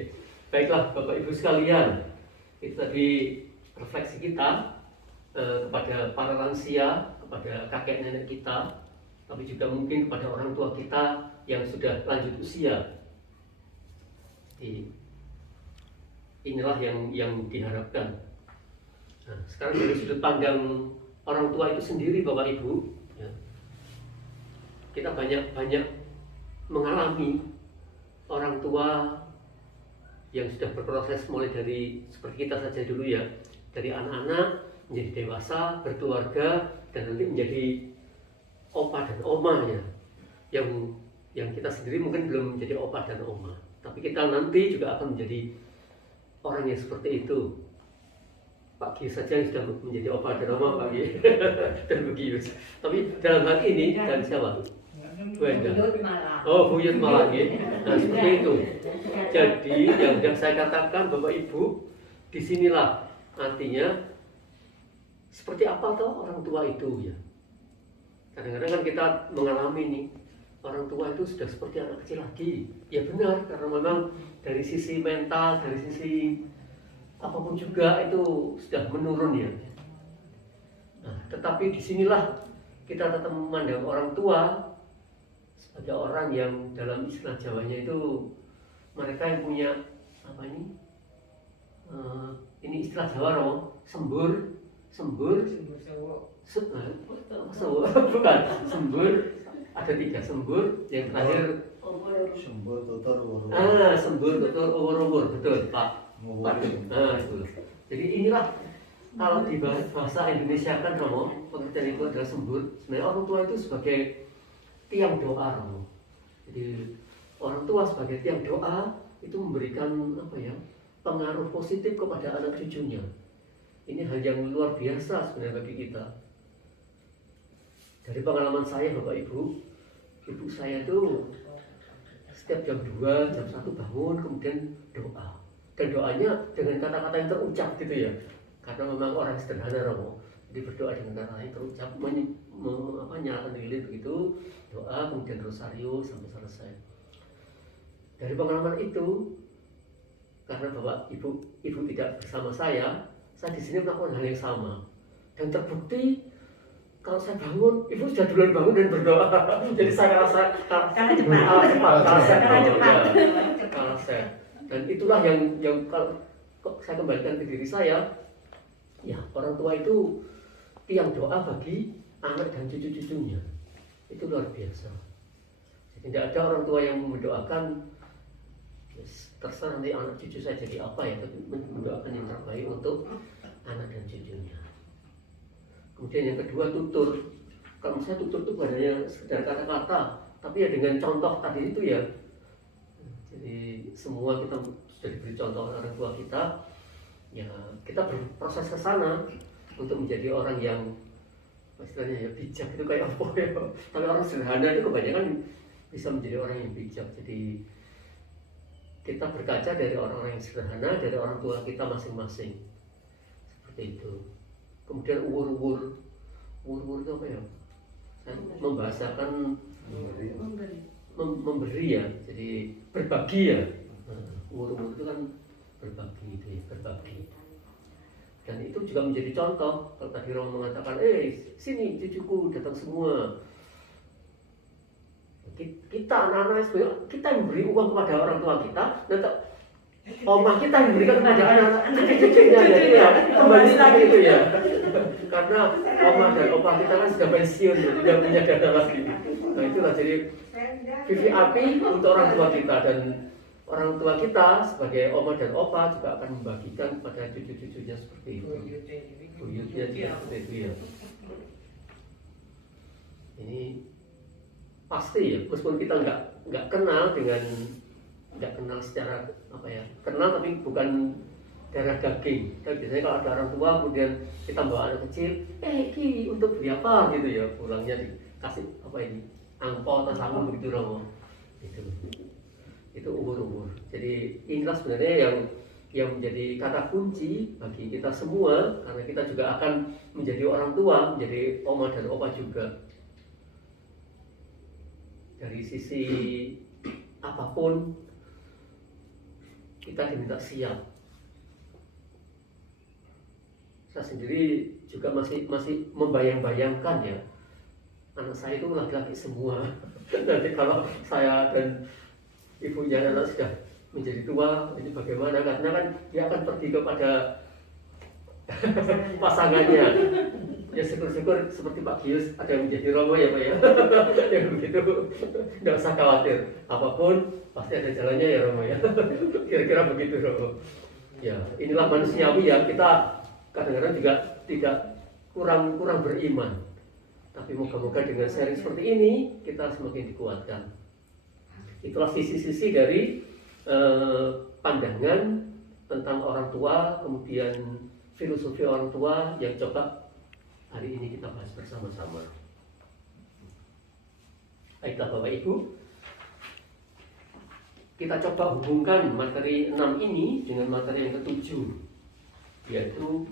Baiklah Bapak Ibu sekalian, itu tadi refleksi kita kepada para lansia, kepada kakek nenek kita, tapi juga mungkin kepada orang tua kita yang sudah lanjut usia. Jadi, inilah yang diharapkan. Nah, sekarang dari sudut pandang orang tua itu sendiri, Bapak Ibu, ya, kita banyak mengalami orang tua yang sudah berproses mulai dari seperti kita saja dulu ya, dari anak-anak menjadi dewasa, berkeluarga, dan nanti menjadi opa dan oma ya, yang kita sendiri mungkin belum menjadi opa dan oma, tapi kita nanti juga akan menjadi orang yang seperti itu. Pak Gius saja yang sudah menjadi opa dan oma, Pak Gius dan Bu Gius. Tapi dalam hal ini dan siapa? Bu Enda. Oh, Buyut malah ya. Nah seperti itu. Jadi yang sudah saya katakan Bapak Ibu, disinilah artinya seperti apa toh orang tua itu ya. Kadang-kadang kan kita mengalami nih, orang tua itu sudah seperti anak kecil lagi. Ya benar, karena memang dari sisi mental, dari sisi apapun juga itu sudah menurun ya. Nah, tetapi disinilah kita tetap memandang orang tua sebagai orang yang dalam istilah Jawanya itu mereka yang punya apa ini? Ini istilah Jawa loh, sembur, bukan sembur. Ada 3 sembur, yang terakhir Sembur tutur urut. sembur tutur urut, betul Pak. Itu. Jadi inilah kalau di bahasa Indonesia kan Romo, pengertian itu adalah sembur. Sebenarnya orang tua itu sebagai tiang doa Romo. Jadi orang tua sebagai tiang doa itu memberikan apa ya, pengaruh positif kepada anak cucunya. Ini hal yang luar biasa sebenarnya bagi kita. Dari pengalaman saya Bapak Ibu, ibu saya itu setiap jam 2, jam 1 bangun kemudian doa. Dan doanya dengan kata-kata yang terucap gitu ya, karena memang orang sederhana Romo, jadi berdoa dengan kata yang terucap, nyalakan lilin begitu, doa kemudian rosario sampai selesai. Dari pengalaman itu, karena Bapak Ibu tidak bersama saya di sini melakukan hal yang sama, dan terbukti kalau saya bangun, ibu sudah duluan bangun dan berdoa. Jadi saya rasa Karena cepat. Dan itulah yang kalau saya kembalikan ke diri saya, ya orang tua itu tiang doa bagi anak dan cucu-cucunya. Itu luar biasa. Jadi tidak ada orang tua yang mendoakan terserah nanti anak cucu saya jadi apa ya, tapi mendoakan yang terbaik untuk anak dan cucunya. Kemudian yang kedua tutur. Kalau saya tutur itu bukan hanya sekedar kata-kata, tapi ya dengan contoh tadi itu ya. Jadi semua kita sudah diberi contoh oleh orang tua kita, ya kita berproses ke sana untuk menjadi orang yang istilahnya ya bijak itu kayak apa ya. Tapi orang sederhana itu kebanyakan bisa menjadi orang yang bijak. Jadi kita berkaca dari orang-orang yang sederhana, dari orang tua kita masing-masing. Seperti itu. Kemudian uwur-uwur itu apa ya? Saya membahasakan memberi ya, jadi berbagi ya. Uwur-uwur itu kan berbagi itu ya, berbagi. Dan itu juga menjadi contoh. Kalau tadi Romo mengatakan, sini cucuku datang semua. Kita anak-anak kita yang beri uang kepada orang tua kita, dan omah kita yang berikan kepada anak cucu-cucunya. Jadi ya kembali lagi itu ya. Karena omah dan opa kita kan sudah pensiun, tidak punya dana lagi. Nah itulah jadi VVIP untuk orang tua kita, dan orang tua kita sebagai oma dan opa juga akan membagikan kepada cucu-cucunya seperti itu. Buyutnya juga seperti itu ya. Ini pasti ya, meskipun kita nggak kenal secara apa ya, kenal tapi bukan darah daging. Tapi biasanya kalau ada orang tua kemudian kita bawa anak kecil, ki untuk beli apa gitu ya, pulangnya dikasih apa ini, angpau atau saku begitu Romo. Itu umur-umur. Jadi inilah sebenarnya yang menjadi kata kunci bagi kita semua, karena kita juga akan menjadi orang tua, menjadi oma dan opa juga. Dari sisi apapun kita diminta siap. Saya sendiri juga masih membayang-bayangkan ya, anak saya itu laki-laki semua. Nanti kalau saya dan ibunya anak sudah menjadi tua, ini bagaimana? Karena kan dia akan pergi kepada pasangannya. Ya syukur-syukur seperti Pak Gius ada yang menjadi romo ya Pak ya. Yang begitu, tidak usah khawatir. Apapun pasti ada jalannya ya romo ya. Kira-kira begitu romo. Ya inilah manusiawi ya, kita kadang-kadang juga tidak kurang beriman. Tapi moga-moga dengan sharing seperti ini kita semakin dikuatkan. Itulah sisi-sisi dari pandangan tentang orang tua, kemudian filosofi orang tua yang coba hari ini kita bahas bersama-sama. Baiklah Bapak Ibu, kita coba hubungkan materi 6 ini dengan materi yang ke-7, yaitu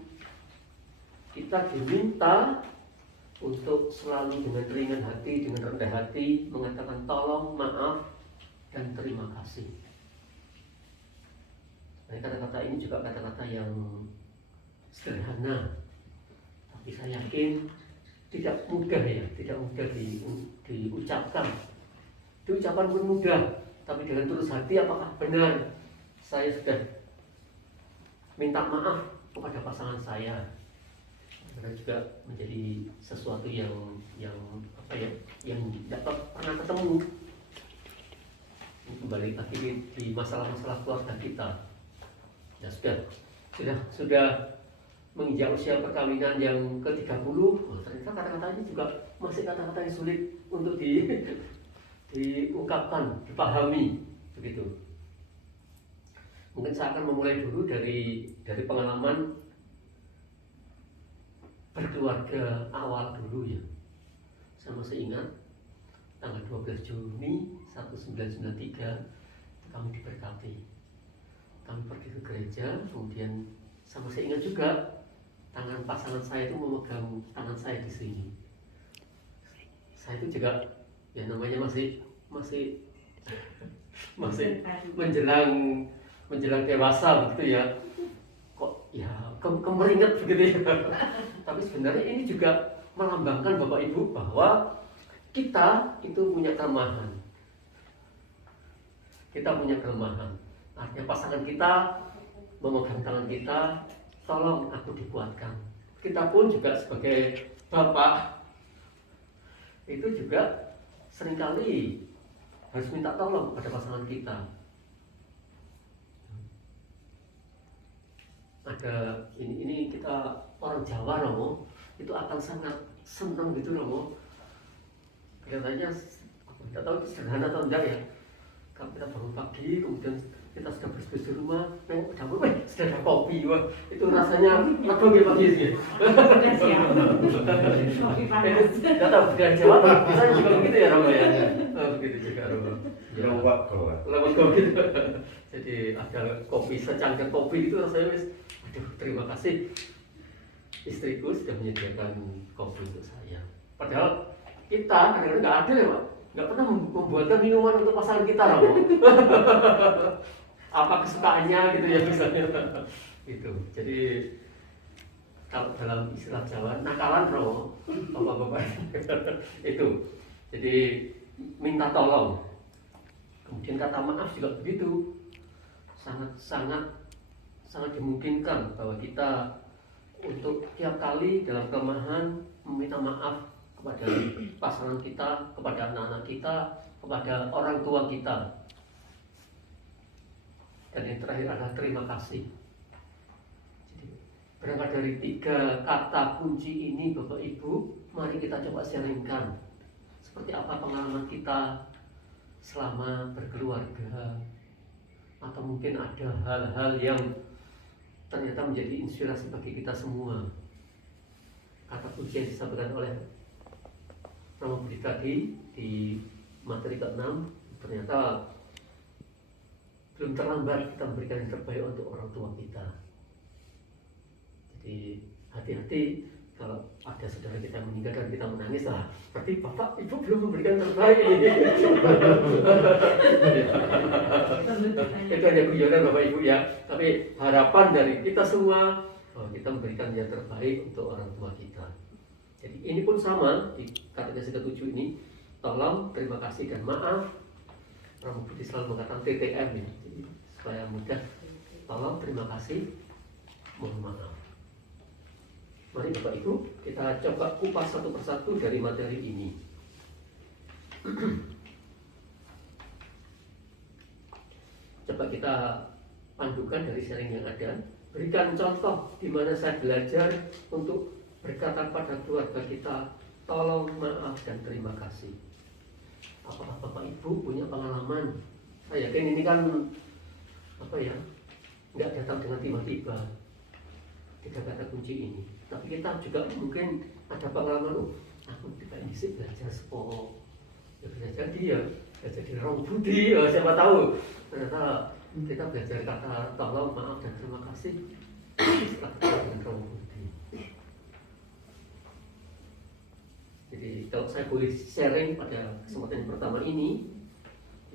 kita diminta untuk selalu dengan ringan hati, dengan rendah hati mengatakan tolong, maaf, dan terima kasih. Kata-kata ini juga kata-kata yang sederhana, tapi saya yakin tidak mudah ya, tidak mudah diucapkan. Diucapkan pun mudah, tapi dengan tulus hati apakah benar saya sudah minta maaf kepada pasangan saya? Karena juga menjadi sesuatu yang apa ya, yang dapat pernah ketemu. Kembali lagi di masalah-masalah keluarga kita. Ya sudah menginjak usia perkawinan yang ke-30, ternyata kata-kata ini juga masih kata-kata yang sulit untuk diungkapkan, dipahami, begitu. Mungkin saya akan memulai dulu dari pengalaman berkeluarga awal dulu ya. Saya masih ingat tanggal 12 Juni 1993 kami diberkati. Kami pergi ke gereja, kemudian saya masih ingat juga tangan pasangan saya itu memegang tangan saya di sini. Saya itu juga ya namanya masih menjelang dewasa begitu ya. Kok ya kemeringat begitu ya. Tapi sebenarnya ini juga melambangkan Bapak Ibu bahwa kita itu punya kelemahan. Kita punya kelemahan. Artinya pasangan kita memegang tangan kita, tolong aku dikuatkan. Kita pun juga sebagai bapak itu juga seringkali harus minta tolong pada pasangan kita. Ada ini kita orang Jawa Romo, itu akan sangat senang gitu Romo. Kelihatannya kita tahu itu sederhana atau enggak ya. Kalau kita bangun pagi, kemudian kita sudah bersih di rumah, nengok ke dapur, sudah ada kopi, wah itu rasanya apa gitu pagi sih? Sudah siap. Kopi panas. Tidak tahu budaya Jawa, misalnya juga begitu ya Romo ya. Begitu juga Romo. Lewat kopi. Jadi ada kopi secangkir kopi itu rasanya, aduh terima kasih istriku sudah menyediakan kopi untuk saya. Padahal kita kadang-kadang nggak adil ya Pak. Nggak pernah membuatkan minuman untuk pasangan kita Romo. Apa kesukaannya gitu ya misalnya itu. Jadi kalau dalam istilah Jawa nakalan Romo, bapak-bapak itu. Jadi minta tolong. Kemudian kata maaf juga begitu. Sangat dimungkinkan bahwa kita untuk tiap kali dalam kelemahan meminta maaf kepada pasangan kita, kepada anak-anak kita, kepada orang tua kita. Dan yang terakhir adalah terima kasih. Jadi, berangkat dari 3 kata kunci ini Bapak Ibu, mari kita coba sharingkan seperti apa pengalaman kita selama berkeluarga, atau mungkin ada hal-hal yang ternyata menjadi inspirasi bagi kita semua. Kata kunci yang disampaikan oleh Romo Budi tadi di materi ke-6 ternyata belum terlambat kita memberikan yang terbaik untuk orang tua kita. Jadi hati-hati kalau ada saudara kita yang meninggal dan kita menangis, lah berarti bapak ibu belum memberikan yang terbaik. Itu hanya guyonan bapak ibu ya, tapi harapan dari kita semua bahwa kita memberikan yang terbaik untuk orang tua kita. Jadi ini pun sama di katekese ke-7 ini, tolong, terima kasih dan maaf. Romo Budi selalu mengatakan TTM ya, jadi supaya mudah. Tolong, terima kasih, mohon maaf. Mari Bapak Ibu, kita coba kupas satu persatu dari materi ini. Coba kita pandukan dari sharing yang ada. Berikan contoh di mana saya belajar untuk berkata pada keluarga kita, tolong, maaf, dan terima kasih. Apakah Bapak Ibu punya pengalaman? Saya yakin ini kan nggak datang dengan tiba-tiba. Tiga kata kunci ini. Tapi kita juga mungkin ada pengalaman, aku tidak bisa belajar sepo, ya bisa jadi Romo Budi, siapa tahu. Ternyata kita belajar kata tolong, maaf, dan terima kasih setelah kita dengan Romo Budi. Jadi kalau saya boleh sharing pada kesempatan yang pertama ini,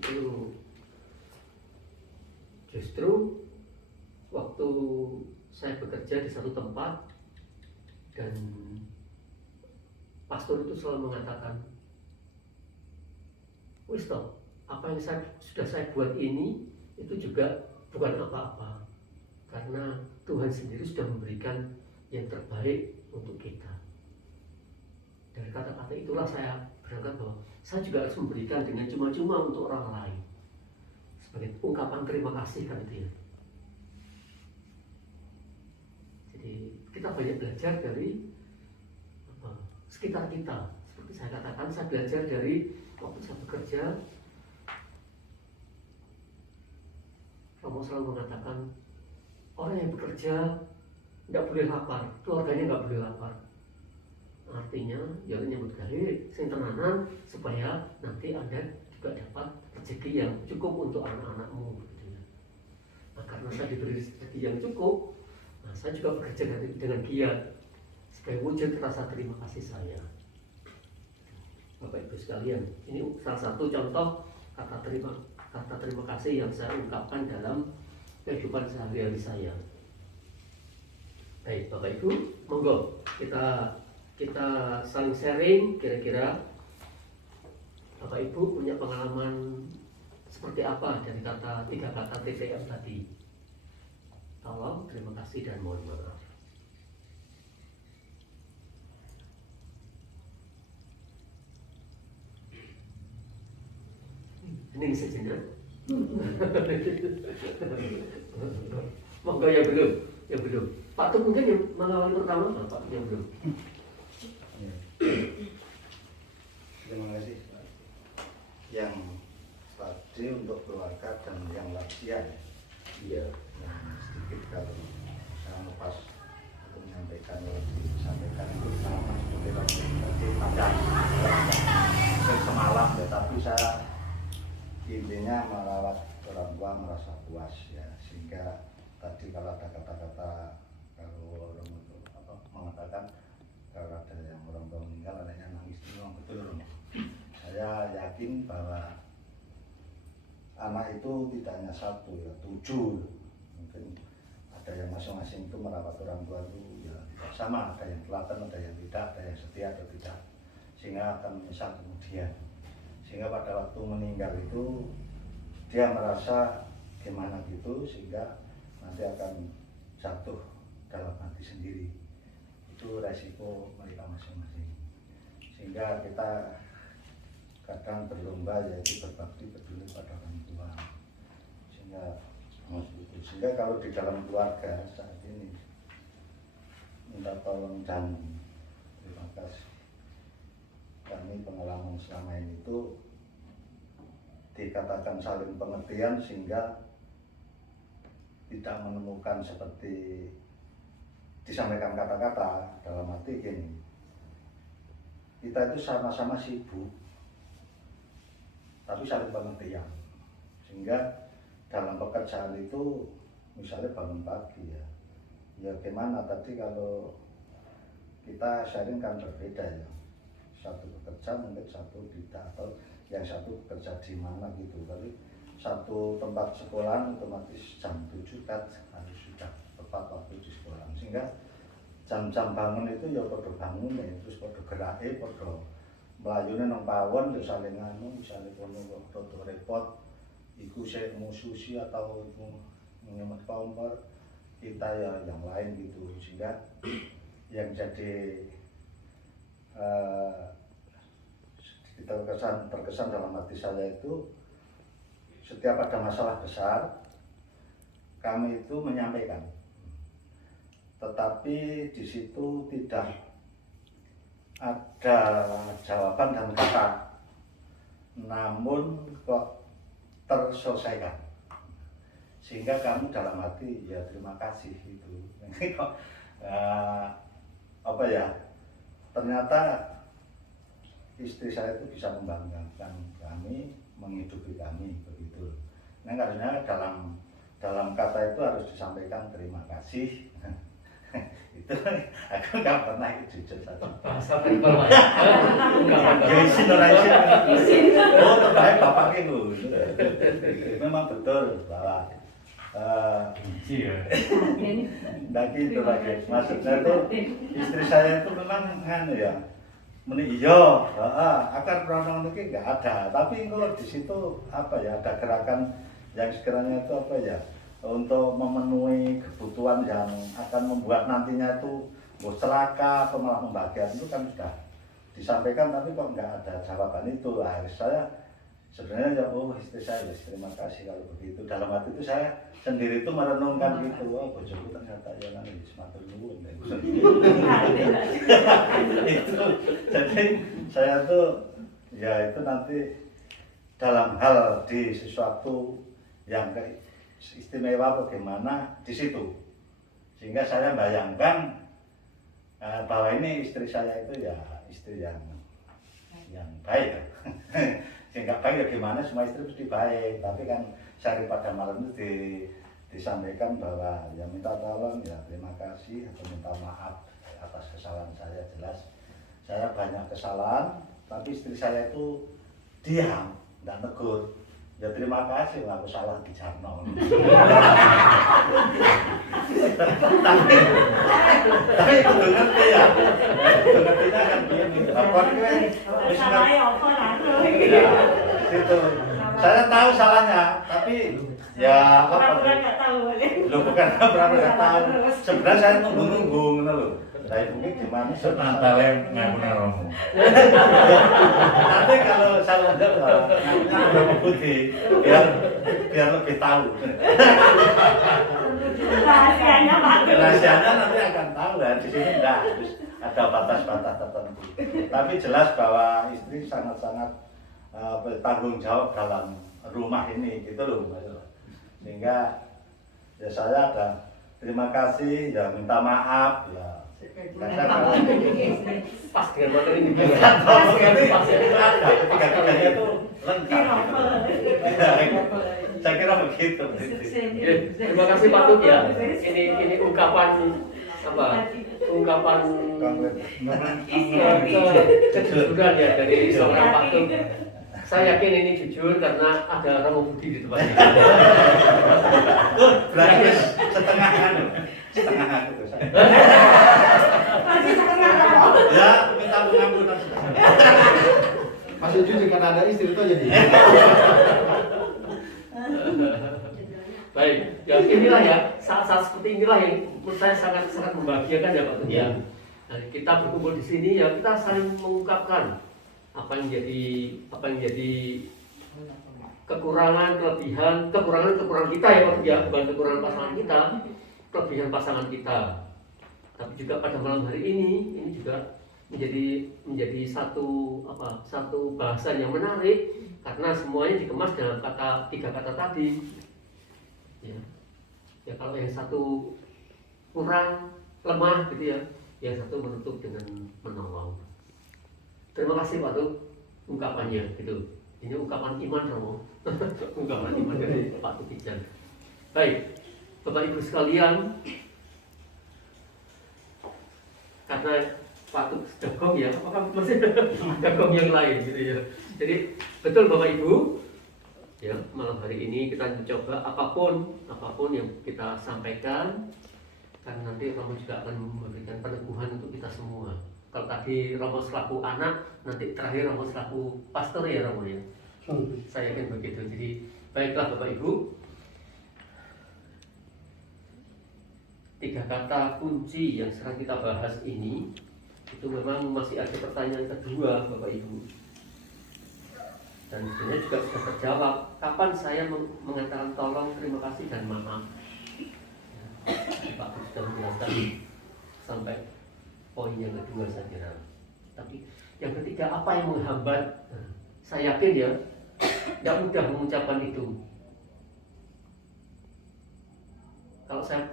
itu justru waktu saya bekerja di satu tempat dan pastor itu selalu mengatakan, wis toh, apa yang sudah saya buat ini itu juga bukan apa-apa, karena Tuhan sendiri sudah memberikan yang terbaik untuk kita. Dari kata-kata itulah saya berangkat bahwa saya juga harus memberikan dengan cuma-cuma untuk orang lain sebagai ungkapan terima kasih kan itu ya. Jadi kita banyak belajar dari sekitar kita. Seperti saya katakan, saya belajar dari waktu saya bekerja. Romo selalu mengatakan orang yang bekerja tidak boleh lapar, keluarganya nggak boleh lapar. Artinya, ya nyambut gawe sing tenanan supaya nanti Anda juga dapat rezeki yang cukup untuk anak-anakmu. Nah, karena saya diberi rezeki yang cukup, nah, saya juga bekerja dengan giat sebagai wujud rasa terima kasih saya. Bapak Ibu sekalian, ini salah satu contoh kata terima kasih yang saya ungkapkan dalam kehidupan sehari-hari saya. Baik, Bapak Ibu, monggo kita saling sharing. Kira-kira Bapak Ibu punya pengalaman seperti apa dari tiga kata TTM tadi? Tolong, terima kasih, dan mohon maaf. Ini sejenak. Monggo yang belum. Pak Tum mungkin yang mengawali pertama, Pak yang belum. Terima kasih. Yang tadi untuk keluarga dan yang lansia ya. Iya. Yang sedikit kalau saya lepas untuk menyampaikan itu sama seperti tadi pada semalam ya, tapi saya intinya merawat orang tua merasa puas ya, sehingga tadi kalau ada kata-kata kalau orang mengatakan kalau ada yang orang tua meninggal adanya nangis itu memang betul. Saya yakin bahwa anak itu tidak hanya satu ya, 7. Mungkin ada yang masing-masing itu merawat orang tua itu ya tidak sama, ada yang telaten, ada yang tidak, ada yang setia atau tidak, sehingga akan menyesal kemudian. Sehingga pada waktu meninggal itu dia merasa gimana gitu, sehingga nanti akan jatuh dalam hati sendiri. Itu resiko mereka masing-masing. Sehingga kita kadang berlomba yaitu berbakti peduli pada orang tua. Sehingga kalau di dalam keluarga saat ini minta tolong dan terima kasih. Kami pengalaman selama ini itu dikatakan saling pengertian sehingga tidak menemukan seperti disampaikan kata-kata, dalam arti gini, kita itu sama-sama sibuk tapi saling pengertian, sehingga dalam pekerjaan itu misalnya bangun pagi ya gimana tadi kalau kita sharing kan berbeda ya, satu bekerja mungkin satu tidak, atau yang satu bekerja di mana gitu, tapi satu tempat sekolah otomatis jam 7 kan harus sudah tepat waktu di sekolah, sehingga jam-jam bangun itu ya podo bangun ya, terus podo gerake, podo melayune nang pawon terus saling anu, misalnya kono kok repot iku sik mususi atau iku ngemet kompor kita ya yang lain gitu, sehingga yang jadi terkesan dalam hati saya itu setiap ada masalah besar kami itu menyampaikan, tetapi di situ tidak ada jawaban dan kata, namun kok terselesaikan, sehingga kami dalam hati ya terima kasih itu. Apa ya, ternyata istri saya itu bisa membanggakan kami, menghidupi kami begitu. Nah karena dalam kata itu harus disampaikan terima kasih. Itu aku nggak pernah itu jujur saja. Bahasa verbal ya. Oh terbaik bapak itu. Memang betul bahwa nggak gitu lagi. Maksudnya itu istri saya itu memang ya meni iya, akar peranong ini nggak ada. Tapi kalau di situ apa ya, ada gerakan yang sekiranya itu apa ya, untuk memenuhi kebutuhan yang akan membuat nantinya itu celaka atau malah membahagiakan, itu kan sudah disampaikan, tapi kok nggak ada jawaban itu. Saya sebenarnya ya, oh istri saya, terima kasih kalau begitu. Dalam hati itu saya sendiri itu merenungkan gitu, oh bojoku ternyata ya nanti sematur nuwun. Itu jadi saya tuh ya itu nanti dalam hal di sesuatu yang istimewa bagaimana di situ, sehingga saya bayangkan bahwa ini istri saya itu ya istri yang baik. Sehingga baik ya gimana, semua istri mesti baik, tapi kan sehari pada malam itu disampaikan bahwa ya minta tolong, ya terima kasih atau minta maaf atas kesalahan saya. Jelas saya banyak kesalahan, tapi istri saya itu diam, tidak negur. Ya terima kasih, aku salah di Jarno. Tapi itu ngerti ya, itu ngertinya kan dia minta lapor kan. Itu saya tahu salahnya, tapi ya apa? Lo bukan pernah nggak tahu. Sebenarnya saya nunggu loh. Saya mungkin gimana? Natalnya ngaku romo. Nanti kalau saya udah ngaku putih, biar lebih tahu. Rahasianya nanti akan tahu lah. Di sini enggak, ada batas-batas tertentu. Tapi jelas bahwa istri sangat-sangat bertanggung jawab dalam rumah ini, gitu loh, Mas. Sehingga ya saya ada terima kasih, ya minta maaf, ya. Pas dengan materi ini. Ada ketiga-tiganya itu lengkap. Saya kira begitu. Terima kasih Pak Tuk ya. Ini ungkapan apa? Ungkapan kejujuran ya dari seorang Pak Tuk. Saya yakin ini jujur karena ada Romo Budi di tempatnya. Berarti setengah itu saya. Ya, minta pengampunan. Masih jujur karena ada istri itu jadi. Baik, ya inilah ya, saat-saat seperti inilah yang menurut saya sangat membahagiakan ya Pak Tuk ya. Nah, kita berkumpul di sini ya, kita saling mengungkapkan apa yang jadi kekurangan, kelebihan, kekurangan kita ya Pak Tuk ya, bukan kekurangan pasangan kita, kelebihan pasangan kita. Tapi juga pada malam hari ini juga menjadi satu bahasan yang menarik karena semuanya dikemas dalam tiga kata tadi. Ya kalau yang satu kurang, lemah gitu ya, yang satu menutup dengan menolong. Terima kasih Pak Tuk ungkapannya gitu. Ini ungkapan iman Romo. Ungkapan iman dari Pak Tukijan. Baik, Bapak Ibu sekalian, karena Pak Tuk Dagong ya, apakah masih Dagong yang lain gitu ya. Jadi betul Bapak Ibu, ya malam hari ini kita mencoba apapun yang kita sampaikan, karena nanti Romo juga akan memberikan peneguhan untuk kita semua. Kalau tadi Romo selaku anak, nanti terakhir Romo selaku pastor ya Romo ya. Saya yakin begitu. Jadi baiklah Bapak Ibu, 3 kata kunci yang sekarang kita bahas ini itu memang masih ada pertanyaan kedua Bapak Ibu, dan sebenarnya juga sudah terjawab. Kapan saya mengatakan tolong, terima kasih, dan maaf ya, Pak sudah menjelaskan sampai poin yang kedua saya kira. Tapi yang ketiga, apa yang menghambat? Saya yakin ya tidak mudah mengucapkan itu. Kalau saya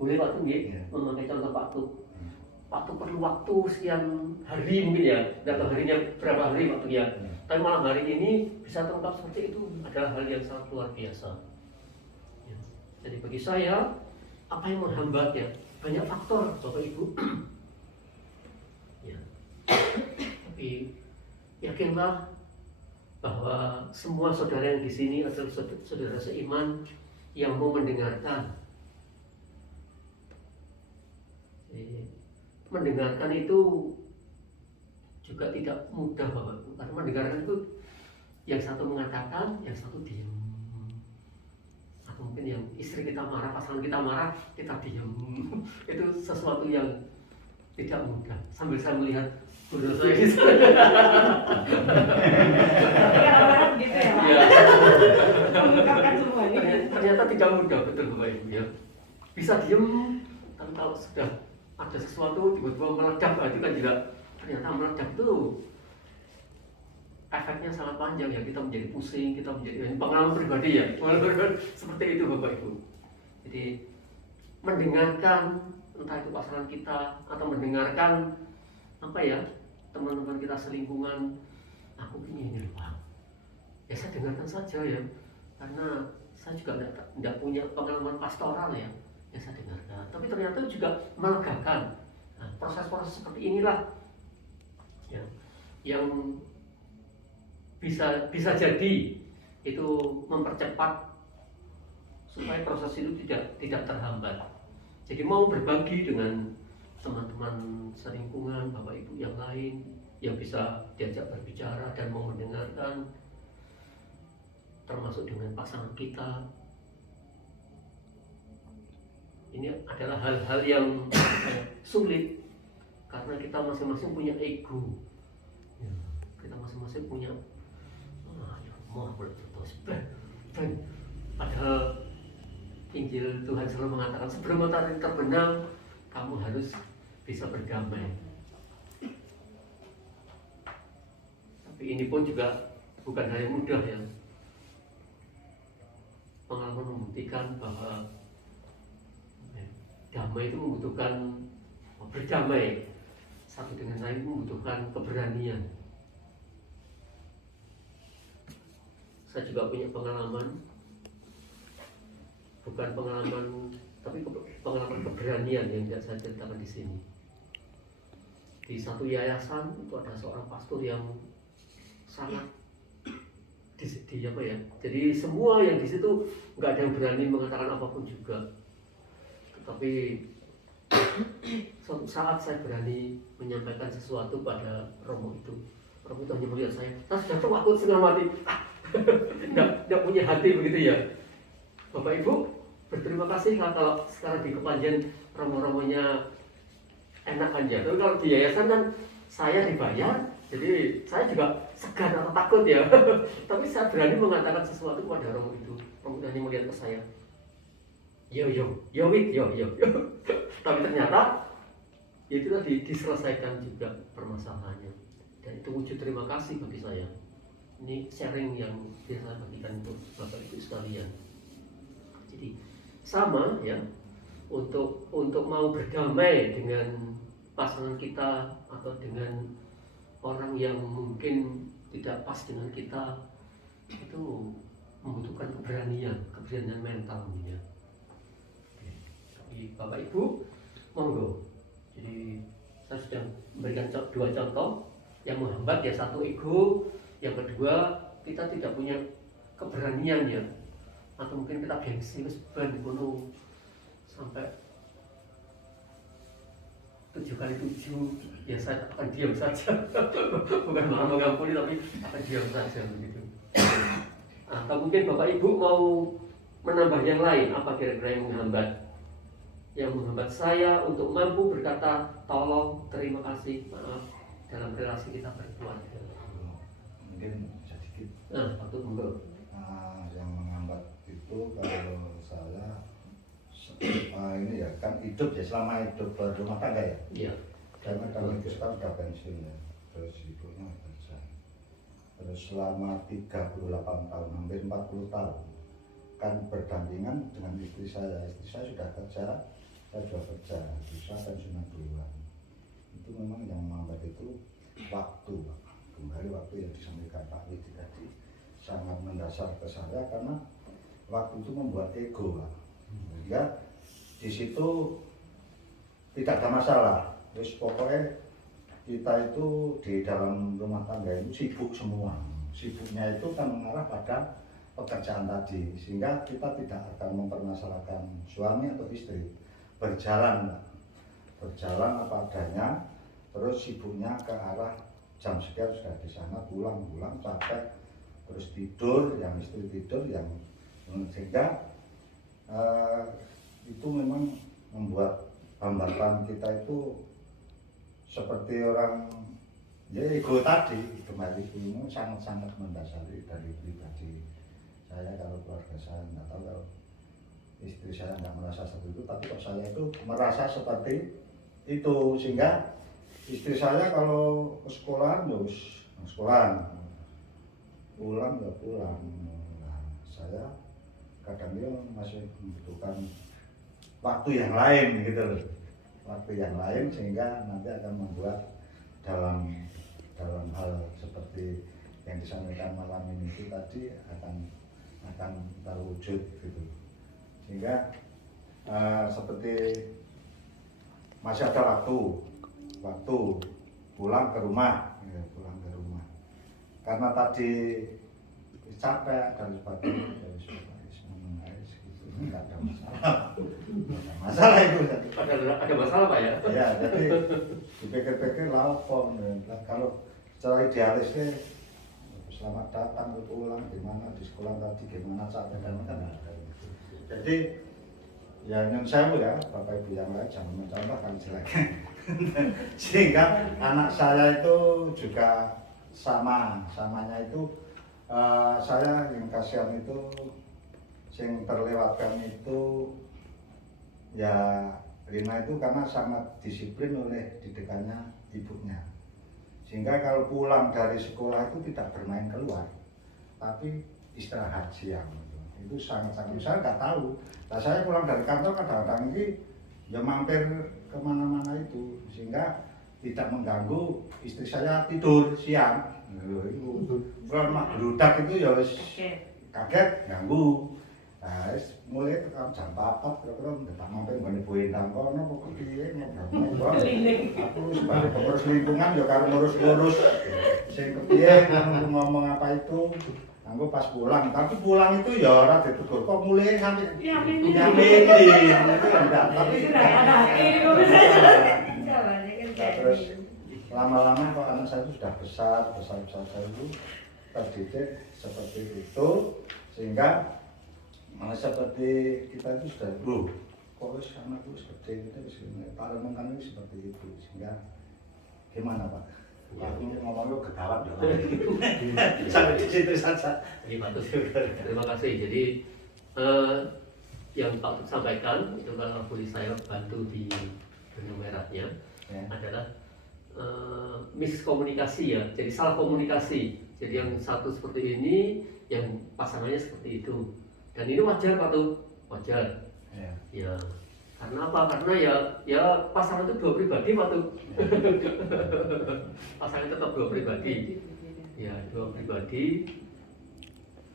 boleh waktu ya, memakai contoh Pak Tuk perlu waktu sekian hari mungkin ya, tidak tahu harinya berapa hari waktunya. Tapi malam hari ini bisa terungkap seperti itu adalah hal yang sangat luar biasa. Ya. Jadi bagi saya, apa yang menghambatnya? Banyak faktor Bapak Ibu. Ya. Tapi yakinlah bahwa semua saudara yang di sini adalah saudara seiman yang mau mendengarkan. Jadi, mendengarkan itu juga tidak mudah Bapak, karena mendengarkan itu yang satu mengatakan, yang satu diam. Atau mungkin yang istri kita marah, pasangan kita marah, kita diam. Itu sesuatu yang tidak mudah. Sambil saya melihat guru saya di sana. Gitu ya, Pak. Ya. Mengungkapkan semuanya. Ternyata tidak mudah, betul Bapak Ibu ya. Bisa diem, tapi kalau sudah ada sesuatu tiba-tiba meledak, itu kan juga ternyata meledak itu efeknya sangat panjang ya. Kita menjadi pusing, kita menjadi pengalaman pribadi ya. Seperti itu Bapak Ibu. Jadi mendengarkan entah itu pasangan kita atau mendengarkan apa ya, teman-teman kita selingkungan, aku ingin ini Pak. Ya saya dengarkan saja ya, karena saya juga tidak punya pengalaman pastoral ya. Ya saya dengarkan, tapi ternyata juga melegakan. Nah, proses-proses seperti inilah ya, yang bisa jadi itu mempercepat supaya proses itu tidak terhambat. Jadi mau berbagi dengan teman-teman selingkungan, Bapak Ibu yang lain yang bisa diajak berbicara dan mau mendengarkan, termasuk dengan pasangan kita. Ini adalah hal-hal yang sulit karena kita masing-masing punya ego. Ya, kita masing-masing punya mau berterus. Padahal Injil Tuhan selalu mengatakan sebelum matahari terbenam, kamu harus bisa berdamai. Tapi ini pun juga bukan hal yang mudah ya. Pengalaman membuktikan bahwa damai itu membutuhkan berdamai satu dengan lain, membutuhkan keberanian. Saya juga punya pengalaman, bukan pengalaman tapi pengalaman keberanian yang tidak saya ceritakan di sini. Di satu yayasan itu ada seorang pastor yang sangat di apa ya? Jadi semua yang di situ nggak ada yang berani mengatakan apapun juga. Tapi suatu saat saya berani menyampaikan sesuatu pada Romo itu. Romo itu hanya melihat saya sudah takut setengah mati. Tidak punya hati begitu ya. Bapak Ibu, berterima kasih kalau sekarang di Kepanjen Romo-romonya enak aja. Tapi kalau di yayasan kan saya dibayar, jadi saya juga segan atau takut ya. Tapi saya berani mengatakan sesuatu kepada Romo itu. Romo hanya melihat ke saya. Yo. Tapi ternyata itu tadi diselesaikan juga permasalahannya, dan itu wujud terima kasih bagi saya. Ini sharing yang biasa saya bagikan untuk Bapak Ibu sekalian. Jadi sama ya, untuk mau berdamai dengan pasangan kita atau dengan orang yang mungkin tidak pas dengan kita, itu membutuhkan keberanian mental ya. Tapi Bapak Ibu monggo. Jadi saya sudah memberikan dua contoh. Yang menghambat ya satu ego, yang kedua kita tidak punya keberanian ya, atau mungkin kita gengsi wis ben ngono sampai 7x7 ya saya akan diam saja. Bukan malah mengampuni tapi akan diam saja begitu. Atau mungkin Bapak Ibu mau menambah yang lain, apa kira-kira yang menghambat? Yang menghambat saya untuk mampu berkata tolong, terima kasih, maaf dalam relasi kita berkeluarga. Mungkin sedikit. Nah, waktu monggo. Yang menghambat itu kalau saya ini ya kan hidup ya, selama hidup berumah tangga ya. Iya. Karena kalau itu sekarang udah pensiun ya, terus ibunya kerja. Terus selama 38 tahun, hampir 40 tahun kan berdampingan dengan istri saya. Istri saya sudah kerja, saya juga kerja. Saya pensiunan duluan. Itu memang yang menghambat itu waktu, kembali waktu yang disampaikan Pak Widi tadi sangat mendasar ke saya, karena waktu itu membuat ego, Pak. Sehingga di situ tidak ada masalah. Terus pokoknya kita itu di dalam rumah tangga itu sibuk semua. Sibuknya itu kan mengarah pada pekerjaan tadi, sehingga kita tidak akan mempermasalahkan suami atau istri. Berjalan, Pak. Berjalan apa adanya. Terus sibuknya ke arah jam sekian sudah di sana, pulang capek, terus tidur, yang istri tidur, yang sehingga itu memang membuat hambatan kita itu seperti orang ya ego tadi. Kembali ini sangat-sangat mendasari dari pribadi saya. Kalau keluarga saya nggak tahu, kalau istri saya nggak merasa seperti itu, tapi kok saya itu merasa seperti itu, sehingga istri saya kalau ke sekolahan ya sekolahan, pulang ya pulang. Nah, saya kadang dia masih membutuhkan waktu yang lain gitu loh, waktu yang lain, sehingga nanti akan membuat dalam hal seperti yang disampaikan malam ini itu tadi akan terwujud gitu. Sehingga seperti masih ada waktu pulang ke rumah, ya, karena tadi capek dan sebagainya, nggak ada masalah itu. Ada masalah Pak ya? Ya, jadi dipikir-pikir lapor. Kalau secara idealisnya selamat datang, pulang gimana, di sekolah tadi gimana, capek dan macam-macam. Jadi ya nyun sewu ya, Bapak Ibu yang lain jangan mencontohkan jeleknya. Sehingga anak saya itu juga samanya itu saya yang kasihan itu, yang terlewatkan itu ya Rina itu karena sangat disiplin oleh didikannya ibunya, sehingga kalau pulang dari sekolah itu tidak bermain keluar tapi istirahat siang. Itu sangat-sangat, saya nggak tahu. Nah, saya pulang dari kantor kadang-kadang ini ya mampir kemana-mana itu, sehingga tidak mengganggu istri saya tidur siang. Kalau mak geludak itu ya kaget, ganggu. Nah, mulai tekan jam 4 kira-kira tak mampir ngene Bu Endang kono kok piye ngobrol. Aku sebagai pengurus lingkungan ya karo ngurus-ngurus sing kepiye ngomong apa itu. Aku pas pulang, tapi pulang itu ya ora ditegur kok mulai sampai nyampein enggak, tapi terus lama-lama kok anak saya itu sudah besar itu terdidik seperti itu, sehingga malah seperti kita itu sudah kok wis anakku gede gitu, para mengkan itu seperti itu, sehingga gimana Pak? Aku ngomong lu ketawa dong. Sampai di situ saja. Terima kasih. Jadi yang Pak sampaikan itu kalau boleh saya bantu di benang merahnya adalah miskomunikasi ya. Jadi salah komunikasi. Jadi yang satu seperti ini, yang pasangannya seperti itu. Dan ini wajar Pak tuh, wajar. Ya. Karena apa? Karena ya pasangan itu dua pribadi Pak tuh. Pasangan tetap dua pribadi. Ya, dua pribadi.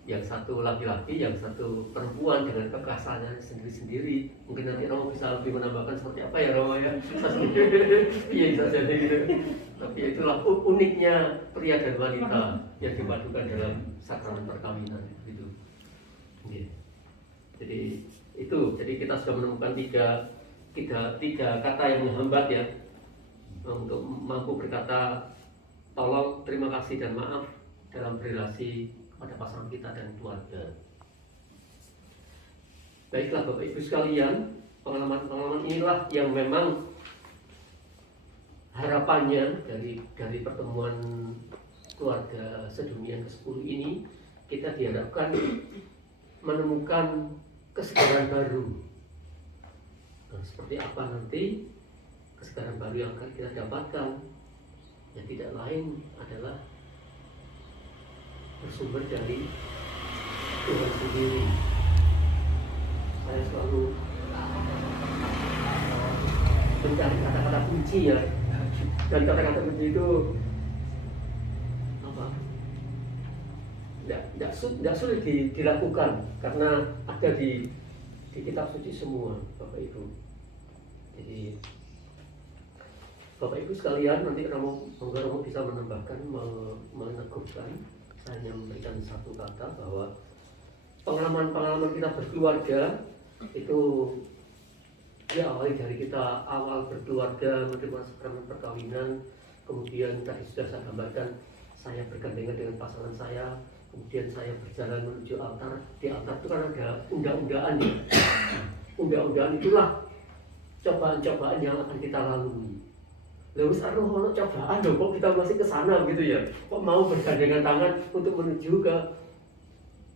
yang satu laki-laki, yang satu perempuan dengan kekasannya sendiri-sendiri. Mungkin nanti Romo bisa lebih menambahkan seperti apa ya Romo ya. Iya bisa jadi gitu. Tapi itulah uniknya pria dan wanita yang dipadukan dalam sakramen perkawinan gitu. Okay. Jadi kita sudah menemukan tiga kata yang menghambat ya untuk mampu berkata tolong, terima kasih dan maaf dalam berrelasi pada pasangan kita dan keluarga. Baiklah Bapak Ibu sekalian, pengalaman-pengalaman inilah yang memang harapannya dari pertemuan keluarga sedunia ke-10 ini, kita diharapkan menemukan kesegaran baru. Nah, seperti apa nanti kesegaran baru yang akan kita dapatkan? Ya tidak lain adalah bersumber dari Tuhan sendiri. Saya selalu mencari kata-kata kunci ya, dan kata-kata kunci itu apa? Tidak sulit dilakukan karena ada di kitab suci semua, Bapak Ibu. Jadi Bapak Ibu sekalian, nanti Romo bisa menambahkan, meneguhkan. Saya hanya memberikan satu kata bahwa pengalaman-pengalaman kita berkeluarga itu diawali dari kita awal berkeluarga, menerima sakramen perkawinan, kemudian tadi sudah saya gambarkan saya bergandengan dengan pasangan saya, kemudian saya berjalan menuju altar. Di altar itu kan ada undang-undangan ya. Undang-undangan itulah cobaan-cobaan yang akan kita lalui. Lalu sekarang mau cobaan dong, kok kita masih ke sana gitu ya? Kok mau bergandengan tangan untuk menuju ke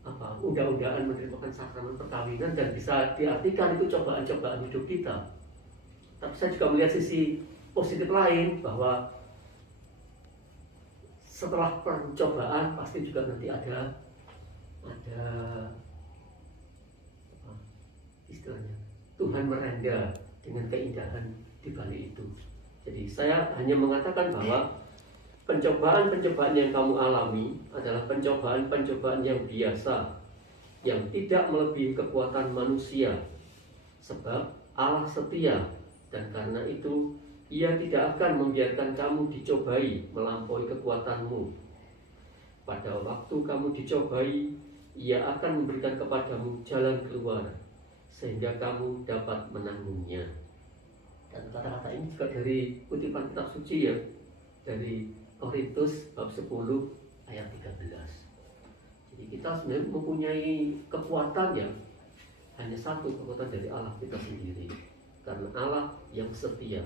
apa? Undang-undangan menerima sakramen perkawinan, dan bisa diartikan itu cobaan-cobaan hidup kita. Tapi saya juga melihat sisi positif lain bahwa setelah pencobaan pasti juga nanti ada apa istilahnya, Tuhan merenda dengan keindahan di balik itu. Jadi saya hanya mengatakan bahwa pencobaan-pencobaan yang kamu alami adalah pencobaan-pencobaan yang biasa, yang tidak melebihi kekuatan manusia, sebab Allah setia, dan karena itu Ia tidak akan membiarkan kamu dicobai melampaui kekuatanmu. Pada waktu kamu dicobai, Ia akan memberikan kepadamu jalan keluar, sehingga kamu dapat menanggungnya. Dan kata-kata ini juga dari kutipan kitab suci ya, dari Korintus bab 10 ayat 13. Jadi kita sebenarnya mempunyai kekuatan yang hanya satu, kekuatan dari Allah kita sendiri, karena Allah yang setia.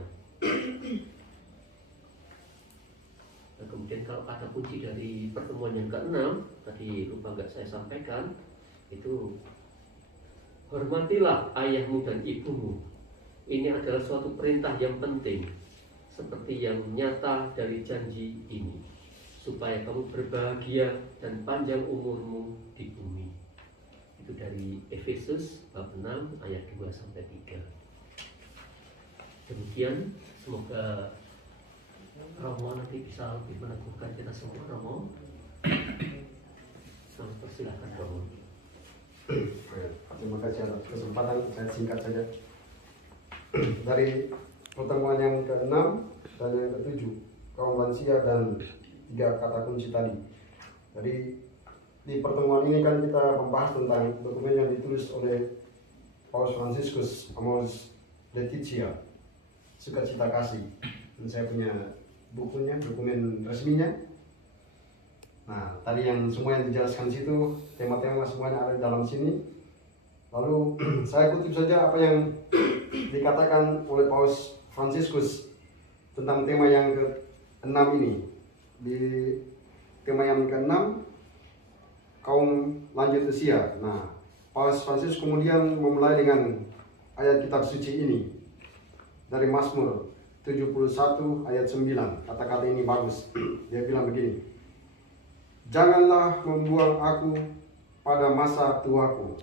Dan kemudian kalau kata kunci dari pertemuan yang ke-6 tadi lupa nggak saya sampaikan, itu hormatilah ayahmu dan ibumu. Ini adalah suatu perintah yang penting, seperti yang nyata dari janji ini, supaya kamu berbahagia dan panjang umurmu di bumi. Itu dari Efesus bab 6 ayat 2-3. Demikian, semoga Romo nanti bisa lebih meneguhkan kita semua. Romo, selamat persilahkan Romo. Terima kasih atas kesempatan, saya singkat saja. Dari pertemuan yang ke-6 dan yang ke-7, kaum lansia dan 3 kata kunci tadi. Jadi di pertemuan ini kan kita membahas tentang dokumen yang ditulis oleh Paus Fransiskus Amoris Laetitia, Sukacita Kasih. Dan saya punya bukunya, dokumen resminya. Nah, tadi yang semua yang dijelaskan di situ, tema-tema semuanya ada di dalam sini. Lalu saya kutip saja apa yang dikatakan oleh Paus Fransiskus tentang tema yang ke-6 ini. Di tema yang ke-6, kaum lanjut usia. Nah, Paus Fransiskus kemudian memulai dengan ayat kitab suci ini dari Mazmur 71 ayat 9. Kata-kata ini bagus. Dia bilang begini: janganlah membuang aku pada masa tuaku,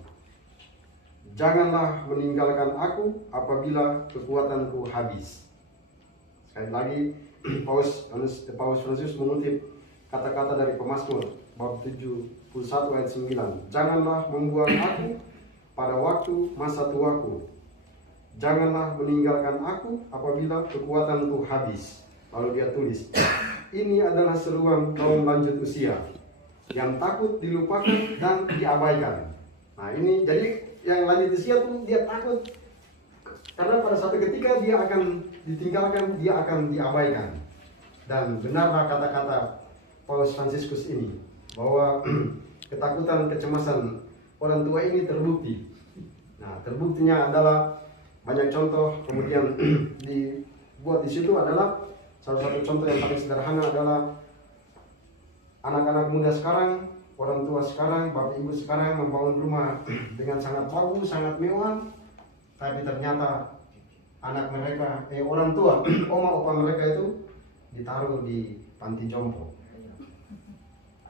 janganlah meninggalkan aku apabila kekuatanku habis. Sekali lagi Paus Fransiskus mengutip kata-kata dari Pemazmur bab 71 ayat 9. Janganlah membuang aku pada waktu masa tuaku. Janganlah meninggalkan aku apabila kekuatanku habis. Lalu dia tulis, ini adalah seruan kaum lanjut usia yang takut dilupakan dan diabaikan. Nah ini jadi yang lanjut usia tuh dia takut karena pada suatu ketika dia akan ditinggalkan, dia akan diabaikan. Dan benarlah kata-kata Paus Fransiskus ini bahwa ketakutan, kecemasan orang tua ini terbukti. Nah terbuktinya adalah banyak contoh, kemudian dibuat di situ adalah salah satu contoh yang paling sederhana adalah anak-anak muda sekarang, orang tua sekarang, bapak ibu sekarang membangun rumah dengan sangat bagus, sangat mewah, tapi ternyata anak mereka, orang tua, oma opa mereka itu ditaruh di panti jompo.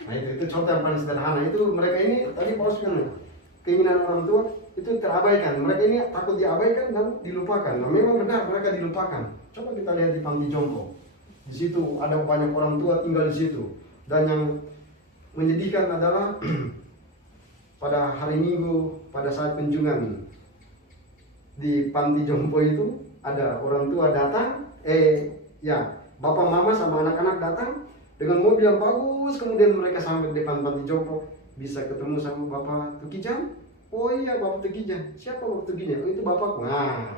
Nah itu contoh yang paling sederhana. Itu mereka ini tadi Paulus bilang, keinginan orang tua itu terabaikan. Mereka ini takut diabaikan dan dilupakan. Nah memang benar mereka dilupakan. Coba kita lihat di panti jompo. Di situ ada banyak orang tua tinggal di situ. Dan yang menyedihkan adalah pada hari Minggu, pada saat kunjungan di panti jompo itu ada orang tua datang, bapak mama sama anak-anak datang dengan mobil yang bagus, kemudian mereka sampai di depan panti jompo bisa ketemu sama Bapak Tukijan. Oh iya Bapak Tukijan, siapa Bapak Tukijan? Oh itu bapakku. Nah,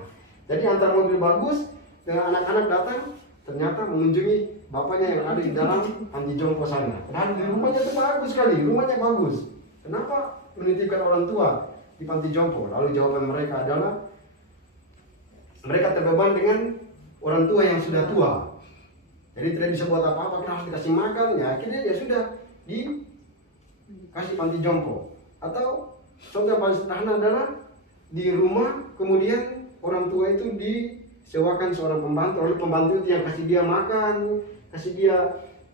jadi antara mobil bagus dengan anak-anak datang ternyata mengunjungi bapaknya yang ada di dalam panti jompo sana. Dan rumahnya itu bagus sekali, rumahnya bagus. Kenapa menitipkan orang tua di panti jompo? Lalu jawaban mereka adalah mereka terbeban dengan orang tua yang sudah tua. Jadi tidak bisa buat apa-apa, kita harus dikasih makan, ya akhirnya ya sudah dikasih panti jompo. Atau contoh yang paling sederhana adalah di rumah kemudian orang tua itu disewakan seorang pembantu, lalu pembantu itu yang kasih dia makan, kasih dia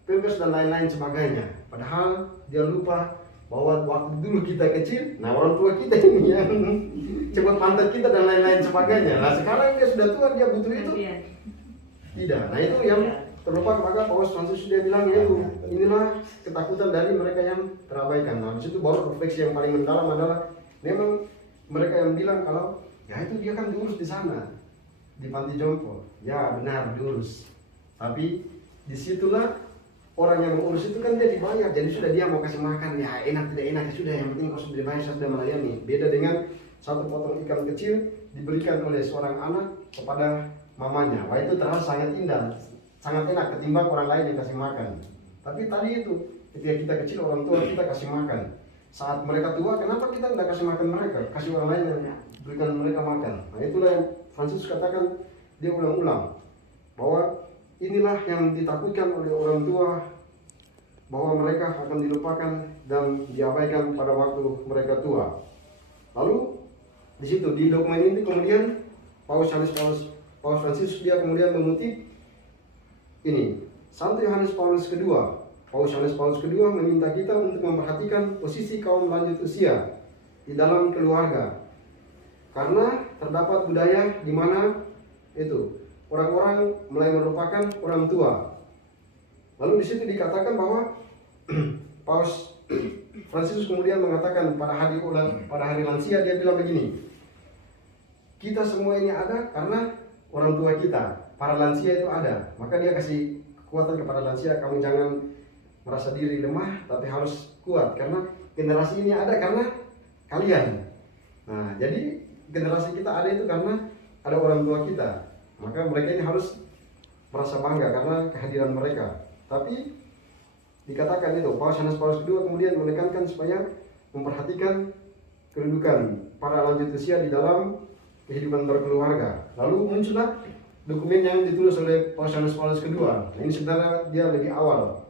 pampers dan lain-lain sebagainya. Padahal dia lupa bahwa waktu dulu kita kecil, nah orang tua kita ini yang cepat pantat kita dan lain-lain sebagainya. Nah sekarang dia sudah tua, dia butuh itu? Tidak. Nah itu yang terlupa. Maka Paus Fransiskus dia bilang yaitu inilah ketakutan dari mereka yang terabaikan. Nah disitu baru refleksi yang paling mendalam adalah memang mereka yang bilang kalau ya itu dia kan diurus di sana di panti jompo. Ya benar diurus, tapi disitulah orang yang mengurus itu kan dia dibayar, jadi sudah dia mau kasih makan ya enak tidak enak ya sudah, yang penting kau sudah dibayar, sudah melayani. Beda dengan satu potong ikan kecil diberikan oleh seorang anak kepada mamanya. Wah itu terasa sangat indah, sangat enak ketimbang orang lain yang kasih makan. Tapi tadi itu ketika kita kecil orang tua kita kasih makan. Saat mereka tua kenapa kita tidak kasih makan mereka, kasih orang lain yang berikan mereka makan. Nah itulah yang Fransiskus katakan, dia ulang-ulang bahwa inilah yang ditakutkan oleh orang tua, bahwa mereka akan dilupakan dan diabaikan pada waktu mereka tua. Lalu di situ di dokumen ini kemudian Paus Fransiskus dia kemudian mengutip ini, Santo Yohanes Paulus kedua. Paus Yohanes Paulus kedua meminta kita untuk memperhatikan posisi kaum lanjut usia di dalam keluarga, karena terdapat budaya di mana itu orang-orang mulai merupakan orang tua. Lalu di situ dikatakan bahwa Paus Fransiskus kemudian mengatakan pada hari lansia dia bilang begini, kita semua ini ada karena orang tua kita, para lansia itu ada. Maka dia kasih kekuatan kepada lansia, kamu jangan merasa diri lemah tapi harus kuat karena generasi ini ada karena kalian. Nah jadi generasi kita ada itu karena ada orang tua kita. Maka mereka ini harus merasa bangga karena kehadiran mereka. Tapi dikatakan itu, Paus Yohanes Paulus II kemudian menekankan supaya memperhatikan kedudukan para lanjut usia di dalam kehidupan berkeluarga. Lalu muncullah dokumen yang ditulis oleh Paus Yohanes Paulus II. Nah, ini sebenarnya dia lebih awal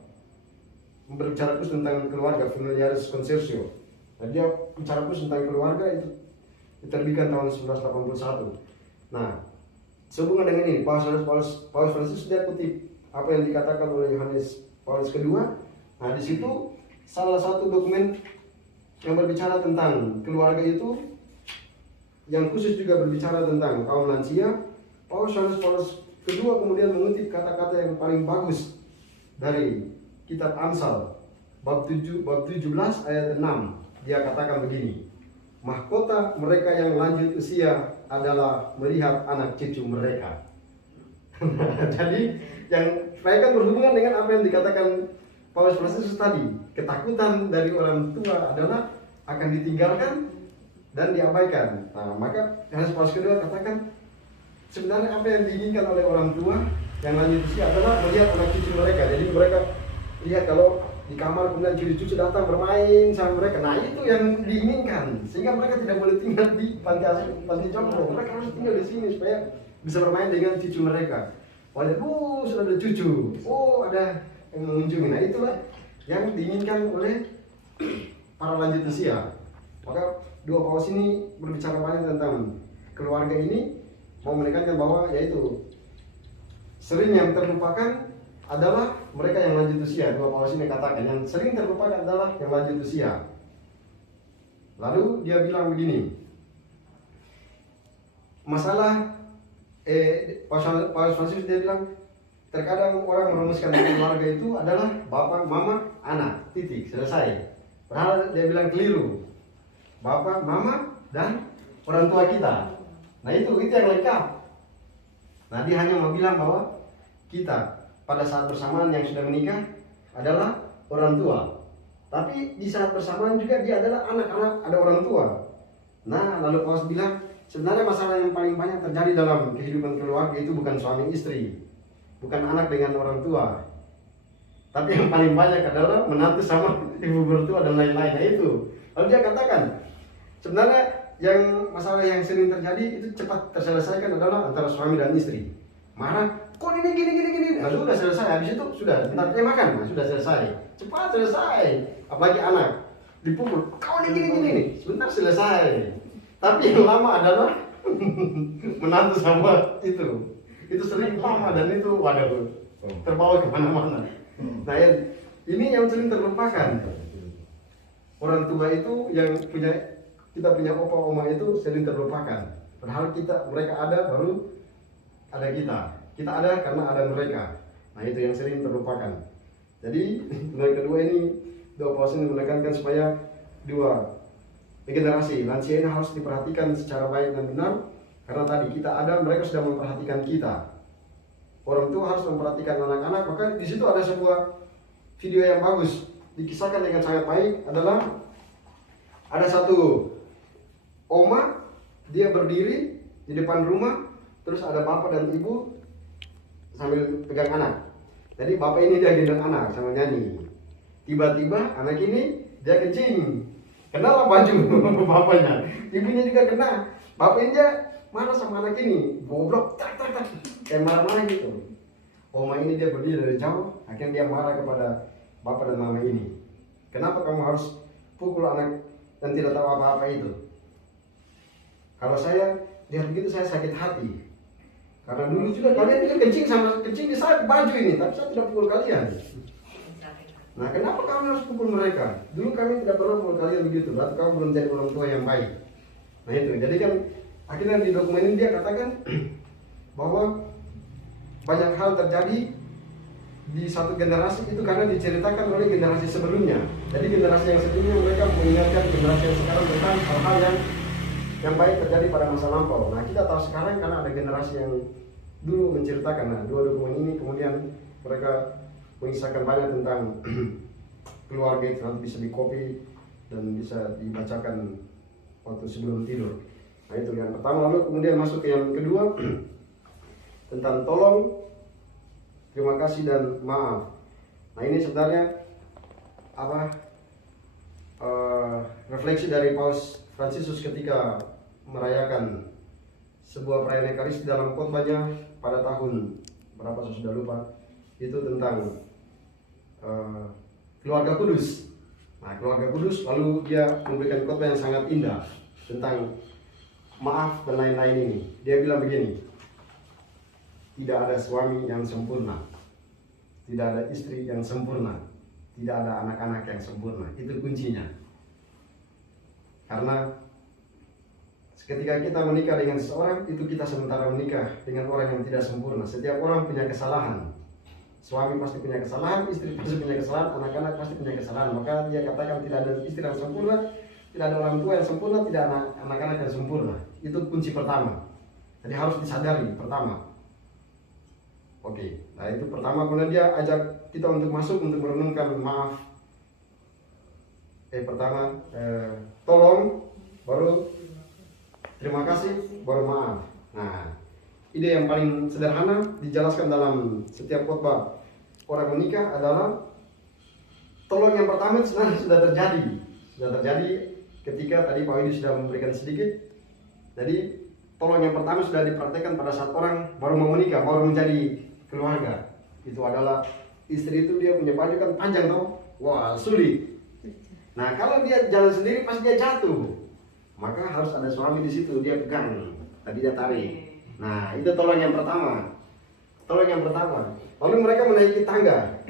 berbicara khusus tentang keluarga, Familiaris Consortio. Nah, dia bicara khusus tentang keluarga itu diterbitkan tahun 1981. Nah, sehubungan dengan ini, Paus Fransiskus dia kutip apa yang dikatakan oleh Yohanes Paulus kedua. Nah, di situ salah satu dokumen yang berbicara tentang keluarga itu, yang khusus juga berbicara tentang kaum lansia. Paus Yohanes Paulus kedua kemudian mengutip kata-kata yang paling bagus dari kitab Amsal bab 17 ayat 6, dia katakan begini, mahkota mereka yang lanjut usia adalah melihat anak cucu mereka. Jadi yang mereka berhubungan dengan apa yang dikatakan Paus Fransiskus tadi, ketakutan dari orang tua adalah akan ditinggalkan dan diabaikan. Nah, maka Yohanes Paus kedua katakan sebenarnya apa yang diinginkan oleh orang tua yang lanjut usia adalah melihat anak cucu mereka. Jadi mereka lihat kalau di kamar kemudian cucu-cucu datang bermain sama mereka. Nah, itu yang diinginkan. Sehingga mereka tidak boleh tinggal di panti jompo. Mereka harus tinggal di sini supaya bisa bermain dengan cucu mereka. Walaupun sudah ada cucu, ada yang mengunjungi. Nah, itulah yang diinginkan oleh para lanjut usia. Maka dua paus ini berbicara banyak tentang keluarga ini, mau menekankan bahwa yaitu sering yang terlupakan adalah mereka yang lanjut usia. Dua paus ini katakan yang sering terlupakan adalah yang lanjut usia. Lalu dia bilang begini, masalah Paus Fransiskus dia bilang terkadang orang merumuskan keluarga itu adalah bapak, mama, anak, titik, selesai. Padahal dia bilang keliru, bapak, mama, dan orang tua kita. Nah itu yang lengkap. Nah dia hanya mau bilang bahwa kita pada saat bersamaan yang sudah menikah adalah orang tua. Tapi di saat bersamaan juga dia adalah anak-anak, ada orang tua. Nah lalu Paus bilang sebenarnya masalah yang paling banyak terjadi dalam kehidupan keluarga itu bukan suami istri, bukan anak dengan orang tua, tapi yang paling banyak adalah menantu sama ibu mertua dan lain-lain. Nah itu. Lalu dia katakan sebenarnya yang masalah yang sering terjadi itu cepat terselesaikan adalah antara suami dan istri. Marah, kok ini gini. Nah sudah selesai, habis itu sudah, bentar dia makan, nah sudah selesai. Cepat selesai. Apalagi anak dipukul, kau ini gini. Sebentar selesai. Tapi yang lama adalah menantu sama itu sering lama dan itu waduh terbawa kemana-mana. Nah ini yang sering terlupakan. Orang tua itu yang kita punya opa oma itu sering terlupakan. Padahal mereka ada baru ada kita. Kita ada karena ada mereka. Nah itu yang sering terlupakan. Jadi dari kedua ini dua paus ini menekankan supaya dua generasi lansia ini harus diperhatikan secara baik dan benar, karena tadi kita ada, mereka sudah memperhatikan kita. Orang tua harus memperhatikan anak-anak. Maka di situ ada sebuah video yang bagus dikisahkan dengan sangat baik, adalah ada satu oma, dia berdiri di depan rumah, terus ada bapak dan ibu sambil pegang anak. Jadi bapak ini dia gendong anak sama nyanyi. Tiba-tiba anak ini dia kencing, kenalah baju bapaknya, ibunya juga kena. Bapaknya dia marah sama anak ini, goblok, tak, kayak marah-marah gitu. Oma ini dia berdiri dari jauh, akhirnya dia marah kepada bapak dan mama ini. Kenapa kamu harus pukul anak dan tidak tahu apa-apa itu? Kalau saya lihat begitu saya sakit hati. Karena dulu juga kalian juga kencing di saya baju ini, tapi saya tidak pukul kalian. Nah, kenapa kami harus pukul mereka? Dulu kami tidak pernah pukul kalian begitu, berarti kamu belum jadi orang tua yang baik. Nah itu, jadi kan akhirnya di dokumen ini dia katakan bahwa banyak hal terjadi di satu generasi itu karena diceritakan oleh generasi sebelumnya. Jadi generasi yang sebelumnya mereka mengingatkan generasi yang sekarang tentang hal-hal yang baik terjadi pada masa lampau. Nah kita tahu sekarang karena ada generasi yang dulu menceritakan. Nah dua dokumen ini kemudian mereka mengisahkan banyak tentang keluarga itu, nanti bisa dikopi dan bisa dibacakan waktu sebelum tidur. Nah itu yang pertama. Lalu kemudian masuk ke yang kedua tentang tolong, terima kasih dan maaf. Nah ini sebenarnya refleksi dari Paus Fransiskus ketika merayakan sebuah perayaan Ekaristi dalam khotbahnya pada tahun berapa saya sudah lupa, itu tentang keluarga kudus. Nah keluarga kudus, lalu dia memberikan khotbah yang sangat indah tentang maaf dan lain-lain ini. Dia bilang begini, tidak ada suami yang sempurna, tidak ada istri yang sempurna, tidak ada anak-anak yang sempurna. Itu kuncinya. Karena ketika kita menikah dengan seseorang, itu kita sementara menikah dengan orang yang tidak sempurna. Setiap orang punya kesalahan. suami pasti punya kesalahan, istri pasti punya kesalahan, anak-anak pasti punya kesalahan. Maka dia katakan tidak ada istri yang sempurna, tidak ada orang tua yang sempurna, tidak ada anak-anak yang sempurna. Itu kunci pertama. Jadi harus disadari pertama. Oke, nah itu pertama. Kemudian dia ajak kita untuk masuk untuk merenungkan maaf. Pertama tolong, baru terima kasih, baru maaf. Nah, ide yang paling sederhana dijelaskan dalam setiap khotbah orang menikah adalah tolong yang pertama sebenarnya sudah terjadi ketika tadi Pak Widi sudah memberikan sedikit. Jadi tolong yang pertama sudah dipraktekkan pada saat orang baru mau menikah, baru menjadi keluarga. Itu adalah istri itu dia punya baju kan panjang toh, wah sulit. Nah kalau dia jalan sendiri pasti dia jatuh, maka harus ada suami di situ, dia pegang, tadi dia tarik. Nah itu tolong yang pertama. Lalu mereka menaiki tangga,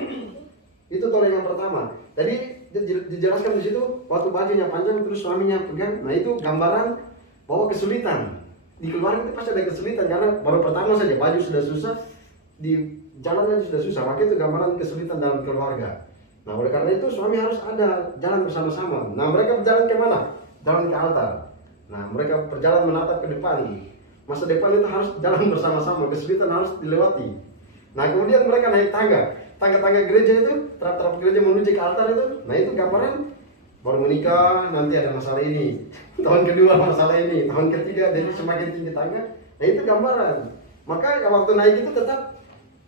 itu tolong yang pertama. Jadi dijelaskan di situ waktu bajunya panjang terus suaminya pegang. Nah itu gambaran bahwa kesulitan di keluarga itu pasti ada kesulitan karena baru pertama saja baju sudah susah, di jalan aja sudah susah. Maka itu gambaran kesulitan dalam keluarga. Nah oleh karena itu suami harus ada jalan bersama-sama. Nah mereka berjalan kemana? Jalan ke altar. Nah mereka berjalan menatap ke depan. Masa depan itu harus jalan bersama-sama. Kesulitan harus dilewati. Nah kemudian mereka naik tangga. Tangga-tangga gereja itu, trap-trap gereja menuju ke altar itu. Nah itu gambaran baru menikah nanti ada masalah ini. Tahun kedua masalah ini. Tahun ketiga jadi semakin tinggi tangga. Nah itu gambaran. Maka waktu naik itu tetap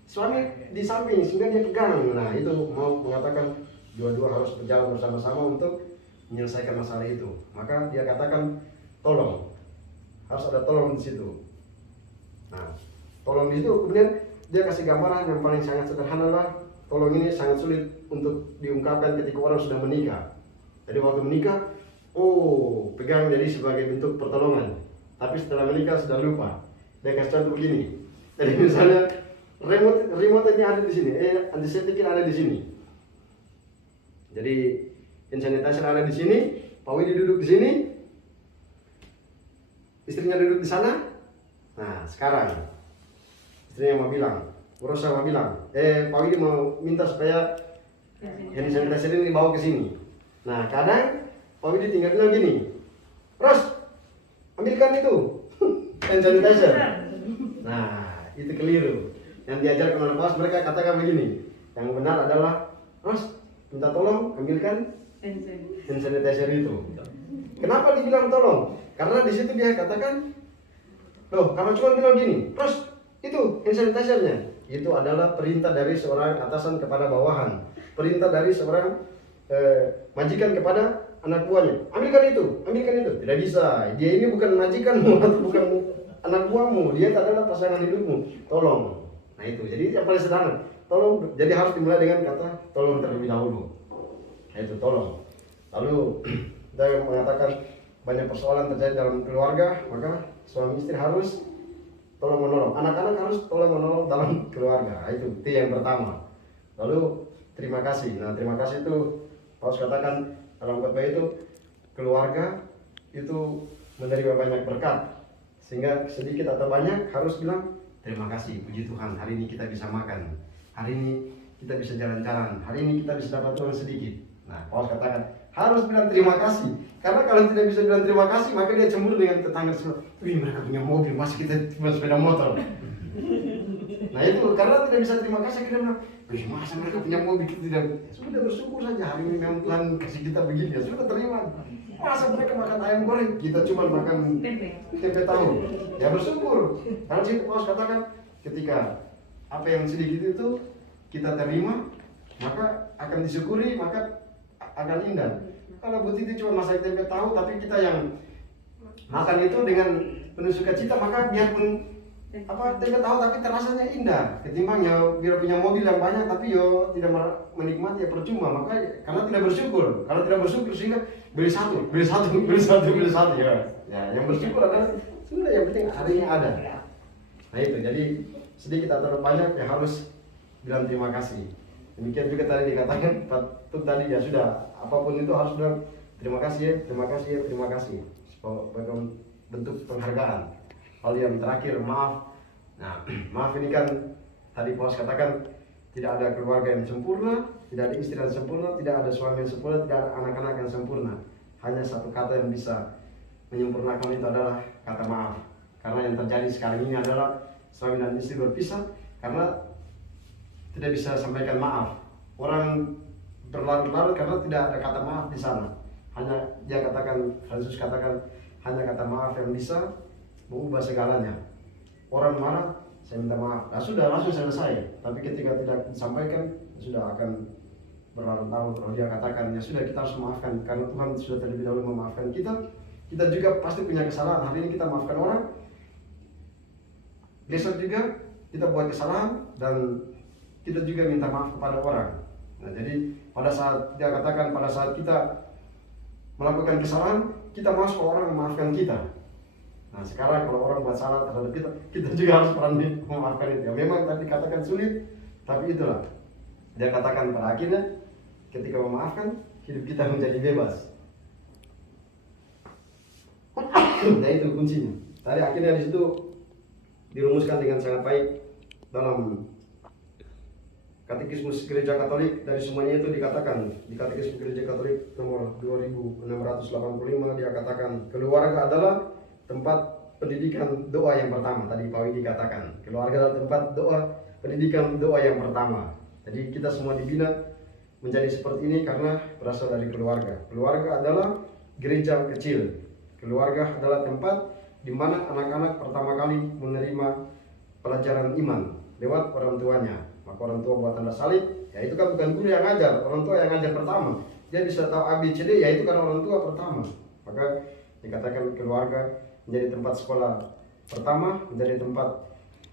suami di samping sehingga dia pegang. Nah itu mau mengatakan dua-dua harus berjalan bersama-sama untuk menyelesaikan masalah itu. Maka dia katakan tolong, harus ada tolong di situ. Nah tolong di situ kemudian dia kasih gambaran yang paling sangat sederhana lah. Tolong ini sangat sulit untuk diungkapkan ketika orang sudah menikah. Jadi waktu menikah, pegang jadi sebagai bentuk pertolongan. Tapi setelah menikah sudah lupa. Dia kasih contoh begini. Jadi misalnya remote ini ada di sini, antiseptik ada di sini. Jadi hand sanitizer ada di sini, Pak Widi duduk di sini, istrinya duduk di sana. Nah sekarang istrinya mau bilang, Rosa mau bilang, Pak Widi mau minta supaya hand sanitizer ini dibawa ke sini. Nah kadang Pak Widi tinggal bilang gini, Ros, ambilkan itu hand sanitizer. Nah itu keliru. Yang diajarkan oleh Paus mereka katakan begini, yang benar adalah Ros, minta tolong ambilkan hand sanitizer itu. Kenapa dibilang tolong? Karena di situ dia katakan, loh kalau cuma bilang gini, Ros itu hand sanitizernya, itu adalah perintah dari seorang atasan kepada bawahan, perintah dari seorang majikan kepada anak buahnya, ambilkan itu. Tidak bisa, dia ini bukan majikanmu atau bukan anak buahmu, dia adalah pasangan hidupmu, tolong. Nah itu, jadi yang paling sederhana, tolong. Jadi harus dimulai dengan kata tolong terlebih dahulu. Nah itu tolong. Lalu dia mengatakan banyak persoalan terjadi dalam keluarga, maka suami istri harus tolong menolong. Anak-anak harus tolong menolong dalam keluarga. Nah, itu T yang pertama. Lalu terima kasih. Nah terima kasih itu Paus katakan dalam khotbah itu keluarga itu menerima banyak berkat, sehingga sedikit atau banyak harus bilang terima kasih, puji Tuhan, hari ini kita bisa makan, hari ini kita bisa jalan-jalan, hari ini kita bisa dapat uang sedikit. Nah, Paus katakan harus bilang terima kasih, karena kalau tidak bisa bilang terima kasih, maka dia cemburu dengan tetangga sebelah. Wih, mereka punya mobil, masa kita cuma sepeda motor. Nah itu, karena tidak bisa terima kasih, kita bilang, wih, masa mereka punya mobil, kita tidak. Sudah bersyukur saja, hari ini memang Tuhan kasih kita begini, ya sudah terima. Masa mereka makan ayam goreng, kita cuma makan tempe tahu. Ya bersyukur. Karena situ Paus katakan ketika apa yang sedikit itu kita terima, maka akan disyukuri, maka akan indah. Kalau Bu Titi cuma masak tempe tahu, tapi kita yang makan itu dengan penuh sukacita, maka biarpun tempe tahu tapi terasanya indah. Ketimbang ya biar punya mobil yang banyak tapi yo tidak menikmati, ya percuma. Maka karena tidak bersyukur. Kalau tidak bersyukur sehingga beli satu ya. Ya yang bersyukur adalah sudah, yang penting harinya ada. Nah itu, jadi sedikit atau banyak ya harus bilang terima kasih. Demikian juga tadi dikatakan patut tadi ya sudah, apapun itu harus bilang terima kasih ya, terima kasih sebagai bentuk penghargaan. Hal yang terakhir, maaf. Nah, maaf ini kan tadi Paus katakan Tidak ada keluarga yang sempurna, tidak ada istri yang sempurna, tidak ada suami yang sempurna, tidak ada anak-anak yang sempurna. Hanya satu kata yang bisa menyempurnakan itu adalah kata maaf. Karena yang terjadi sekarang ini adalah suami dan istri berpisah karena tidak bisa sampaikan maaf. Orang berlarut-larut karena tidak ada kata maaf di sana. Hanya dia katakan, Yesus katakan, hanya kata maaf yang bisa mengubah segalanya. Orang marah, saya minta maaf. Nah, sudah langsung selesai. Tapi ketika tidak disampaikan, sudah akan berlarut-larut. Kalau dia katakan, ya sudah kita harus memaafkan karena Tuhan sudah terlebih dahulu memaafkan kita. Kita juga pasti punya kesalahan. Hari ini kita maafkan orang, besok juga kita buat kesalahan dan kita juga minta maaf kepada orang. Nah, jadi pada saat dia katakan, pada saat kita melakukan kesalahan, kita masuk ke orang memaafkan kita. Nah, sekarang kalau orang buat salah terhadap kita, kita juga harus berani memaafkan itu. Ya, memang tadi katakan sulit, tapi itulah. Dia katakan pada akhirnya, ketika memaafkan, hidup kita menjadi bebas. Nah, itu kuncinya. Tadi akhirnya di situ dirumuskan dengan sangat baik dalam Katekismus Gereja Katolik. Dari semuanya itu dikatakan di Katekismus Gereja Katolik nomor 2685, dia katakan keluarga adalah tempat pendidikan doa yang pertama. Tadi Pak Widi katakan keluarga adalah tempat doa pendidikan doa yang pertama. Jadi kita semua dibina menjadi seperti ini karena berasal dari keluarga. Keluarga adalah gereja kecil. Keluarga adalah tempat di mana anak-anak pertama kali menerima pelajaran iman lewat orang tuanya. Maka orang tua buat tanda salib, ya itu kan bukan guru yang ngajar, orang tua yang ngajar pertama. Dia bisa tahu ABCD, ya itu kan orang tua pertama. Maka dikatakan keluarga menjadi tempat sekolah pertama, menjadi tempat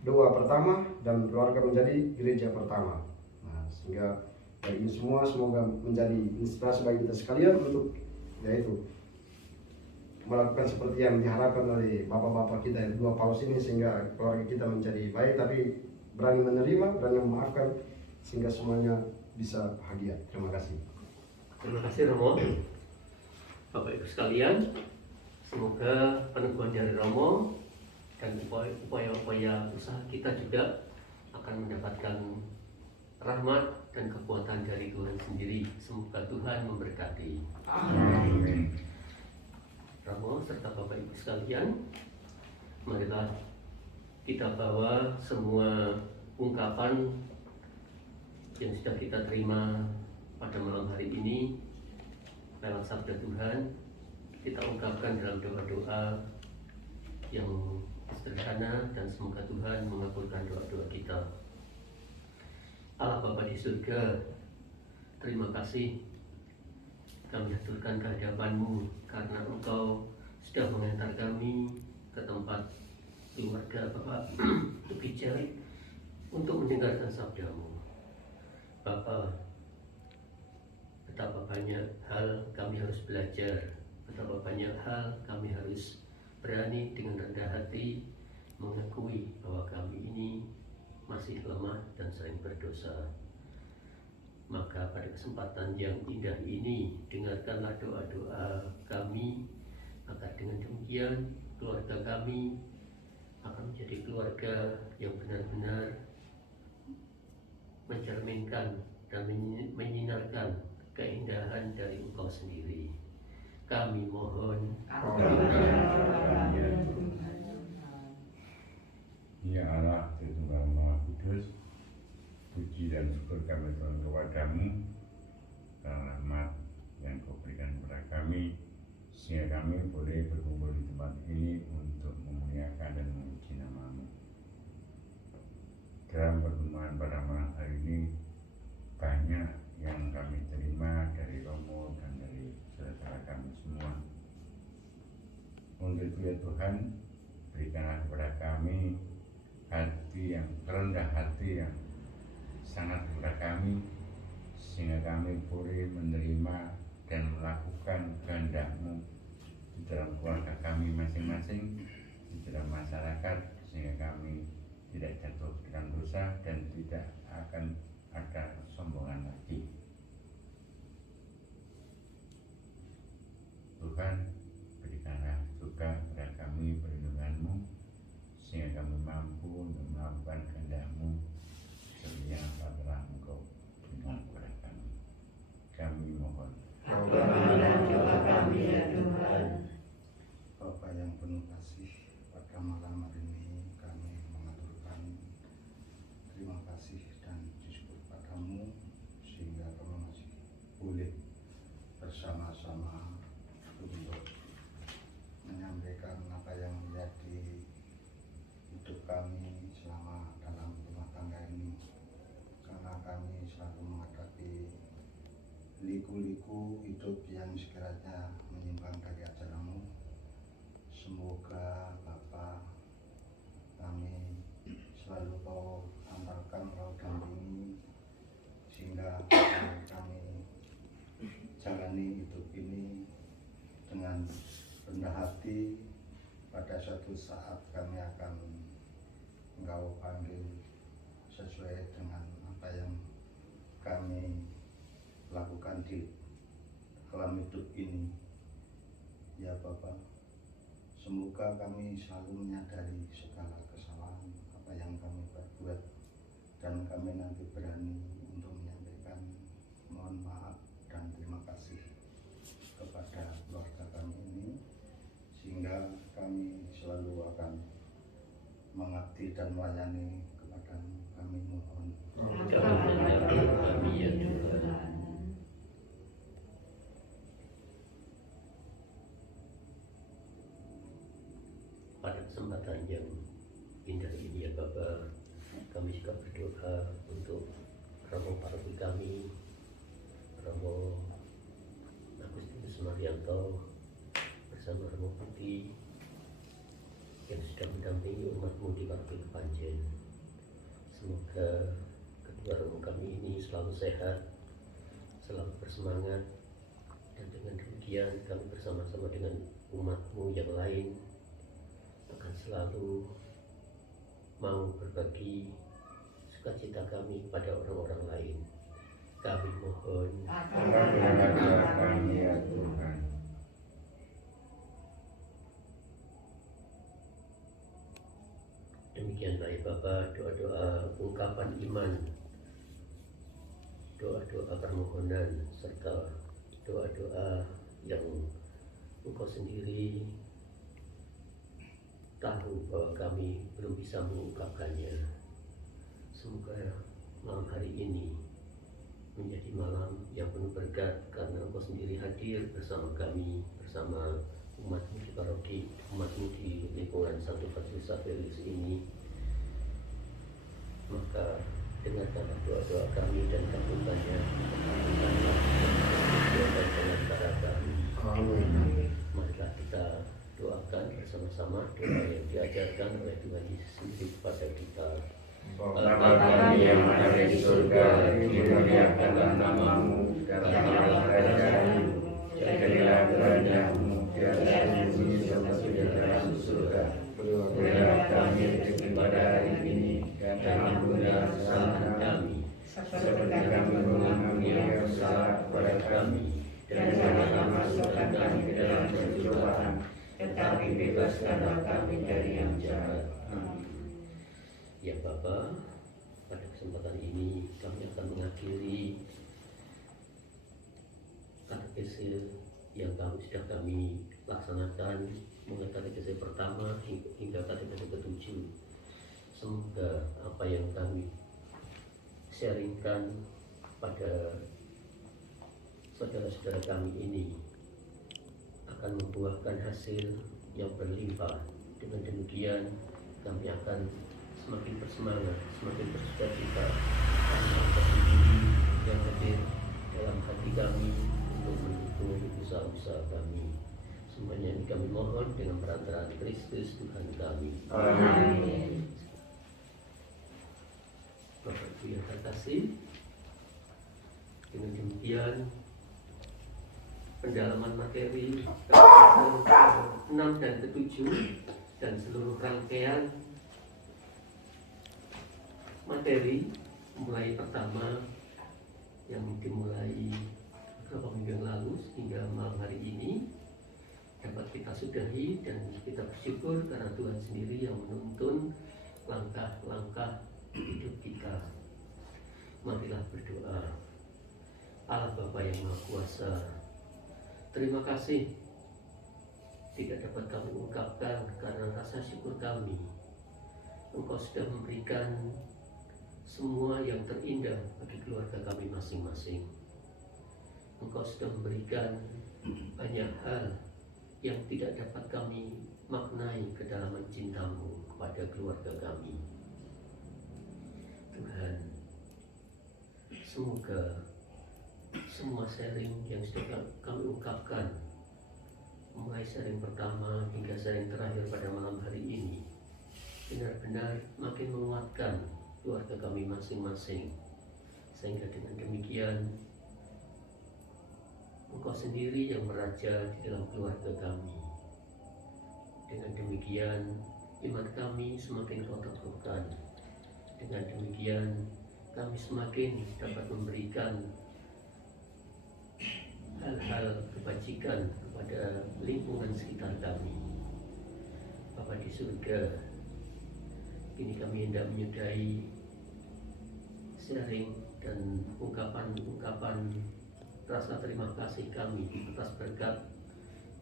doa pertama, dan keluarga menjadi gereja pertama. Nah, sehingga dari ini semua semoga menjadi inspirasi bagi kita sekalian untuk yaitu melakukan seperti yang diharapkan oleh bapak-bapak kita yang dua paus ini, sehingga keluarga kita menjadi baik, tapi berani menerima, berani memaafkan, sehingga semuanya bisa bahagia. Terima kasih. Terima kasih Romo. Bapak Ibu sekalian, semoga peneguhan dari Romo dan upaya-upaya usaha kita juga akan mendapatkan rahmat dan kekuatan dari Tuhan sendiri. Semoga Tuhan memberkati. Amin. Romo serta Bapak Ibu sekalian, marilah kita bawa semua ungkapan yang sudah kita terima pada malam hari ini lewat sabda Tuhan, kita ungkapkan dalam doa-doa yang sederhana, dan semoga Tuhan mengabulkan doa-doa kita. Allah Bapa di surga, terima kasih kami haturkan kehadapan-Mu karena Engkau sudah mengantar kami ke tempat keluarga Bapak lebih jeli untuk mendengarkan sabda-Mu. Bapak, betapa banyak hal kami harus belajar, betapa banyak hal kami harus berani dengan rendah hati mengakui bahwa kami ini masih lemah dan sering berdosa. Maka pada kesempatan yang indah ini, dengarkanlah doa-doa kami, maka dengan demikian keluarga kami akan menjadi keluarga yang benar-benar mencerminkan dan menyinarkan keindahan dari Engkau sendiri. Kami mohon. Ya Allah, Tritunggal Maha Kudus, puji dan syukur kami Tuhan kepadamu karena rahmat yang Kau berikan kepada kami, sehingga kami boleh berkumpul di tempat ini untuk memuliakan dan memuji nama-Mu. Dalam pertemuan pada malam hari ini, banyak yang kami terima dari Romo dan dari saudara kami semua. Untuk itu ya Tuhan, berikanlah kepada kami hati yang rendah hati yang sangat kepada kami, sehingga kami boleh menerima dan melakukan kehendak-Mu di dalam keluarga kami masing-masing, di dalam masyarakat, sehingga kami tidak jatuh dalam dosa dan tidak akan ada kesombongan lagi. Tuhan, berikanlah juga kepada kami perlindungan-Mu, sehingga kami mampu untuk melakukan kehendak-Mu seperti yang telah Mu malam hari ini kami mengaturkan terima kasih dan bersyukur padamu sehingga kami masih boleh bersama-sama untuk menyampaikan apa yang menjadi hidup kami selama dalam rumah tangga ini, karena kami selalu menghadapi liku-liku hidup yang sekiranya menyimpang dari ajaranmu. Semoga Bapa kami selalu kau antarkan, kau dampingi sehingga kami jalani hidup ini dengan rendah hati. Pada suatu saat kami akan Engkau panggil sesuai dengan apa yang kami lakukan di alam hidup ini. Ya Bapa, semoga kami selalu menyadari segala kesalahan apa yang kami perbuat, dan kami nanti berani untuk menyampaikan mohon maaf dan terima kasih kepada keluarga kami ini, sehingga kami selalu akan mengabdi dan melayani kepada kami mohon. Jangan meninggalkan kami ya Tuhan. Pada kesempatan yang indah ini ya Bapa, kami juga berdoa untuk Romo Paroki kami, Romo Agustinus Marianto bersama Romo Putih yang sudah mendampingi umatmu di Paroki Kepanjen. Semoga kedua Romo kami ini selalu sehat, selalu bersemangat, dan dengan demikian kami bersama-sama dengan umatmu yang lain akan selalu mau berbagi sukacita kami kepada orang-orang lain. Kami mohon, Berkatilah kami ya Tuhan. demikianlah ya Bapa, doa-doa ungkapan iman, doa-doa permohonan, serta doa-doa yang Engkau sendiri tahu bahwa kami belum bisa mengungkapkannya. Semoga malam hari ini menjadi malam yang penuh berkat, karena Engkau sendiri hadir bersama kami, bersama umatmu di paroki, umatmu di lingkungan Santo Fransiskus Xaverius ini. Maka dengarkanlah doa-doa kami dan kabulkannya, kabulkanlah dan pengantara kami. Marilah kita doakan bersama-sama doa yang diajarkan oleh Tuhan Yesus sendiri kepada kita. Bapa kami yang ada di surga, dimuliakanlah namamu, datanglah kerajaanmu, jadilah kehendakmu di atas bumi seperti di dalam surga. Berilah kami rezeki pada hari ini, dan ampunilah kesalahan kami, seperti kami mengampuni yang bersalah kepada kami, dan janganlah masukkan kami ke dalam pencobaan, tetapi bebaskanlah kami dari yang jahat. Amin. Ya Bapa, pada kesempatan ini kami akan mengakhiri katekese yang sudah kami laksanakan, mulai katekese pertama hingga katekese ke-7. Semoga apa yang kami sharingkan pada saudara-saudara kami ini akan membuahkan hasil yang berlimpah. Dengan demikian kami akan semakin bersemangat, semakin bersukacita karena sendiri yang hadir dalam hati kami untuk mendukung usaha-usaha kami. Semuanya ini kami mohon dengan perantaraan Kristus Tuhan kami. Amin. Bapak Ibu yang terkasih, dengan demikian pendalaman materi ke-6 dan ke-7 dan seluruh rangkaian materi mulai pertama yang dimulai beberapa minggu yang lalu hingga malam hari ini dapat kita sudahi, dan kita bersyukur karena Tuhan sendiri yang menuntun langkah-langkah hidup kita. Marilah berdoa. Allah Bapa yang Maha Kuasa, terima kasih tidak dapat kami ungkapkan karena rasa syukur kami. Engkau sudah memberikan semua yang terindah bagi keluarga kami masing-masing. Engkau sudah memberikan banyak hal yang tidak dapat kami maknai kedalaman cintamu kepada keluarga kami. Tuhan, semoga semua sharing yang sudah kami ungkapkan, mulai sharing pertama hingga sharing terakhir pada malam hari ini, benar-benar makin menguatkan keluarga kami masing-masing, sehingga dengan demikian Engkau sendiri yang meraja di dalam keluarga kami. Dengan demikian iman kami semakin kau teguhkan. Dengan demikian kami semakin dapat memberikan hal-hal kebajikan kepada lingkungan sekitar kami. Bapa di surga, kini kami hendak menyudahi sharing dan ungkapan-ungkapan rasa terima kasih kami atas berkat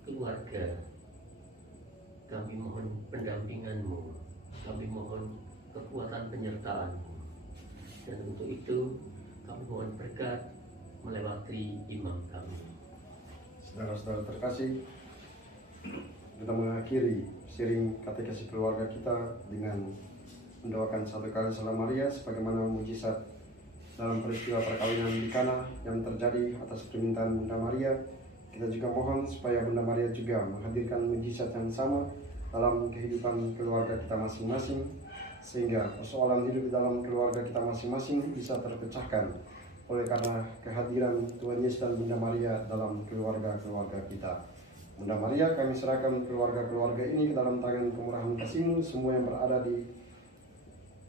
keluarga. Kami mohon pendampingan-Mu, kami mohon kekuatan penyertaan-Mu, dan untuk itu kami mohon berkat melewati imam kami. Saudara-saudara terkasih, kita mengakhiri sharing katekesi keluarga kita dengan mendoakan satu kali Salam Maria sebagaimana mujizat dalam peristiwa perkawinan di Kana yang terjadi atas permintaan Bunda Maria. Kita juga mohon supaya Bunda Maria juga menghadirkan mujizat yang sama dalam kehidupan keluarga kita masing-masing, sehingga persoalan hidup di dalam keluarga kita masing-masing bisa terpecahkan oleh karena kehadiran Tuhan Yesus dan Bunda Maria dalam keluarga-keluarga kita. Bunda Maria, kami serahkan keluarga-keluarga ini ke dalam tangan kemurahan kasih-Mu, semua yang berada di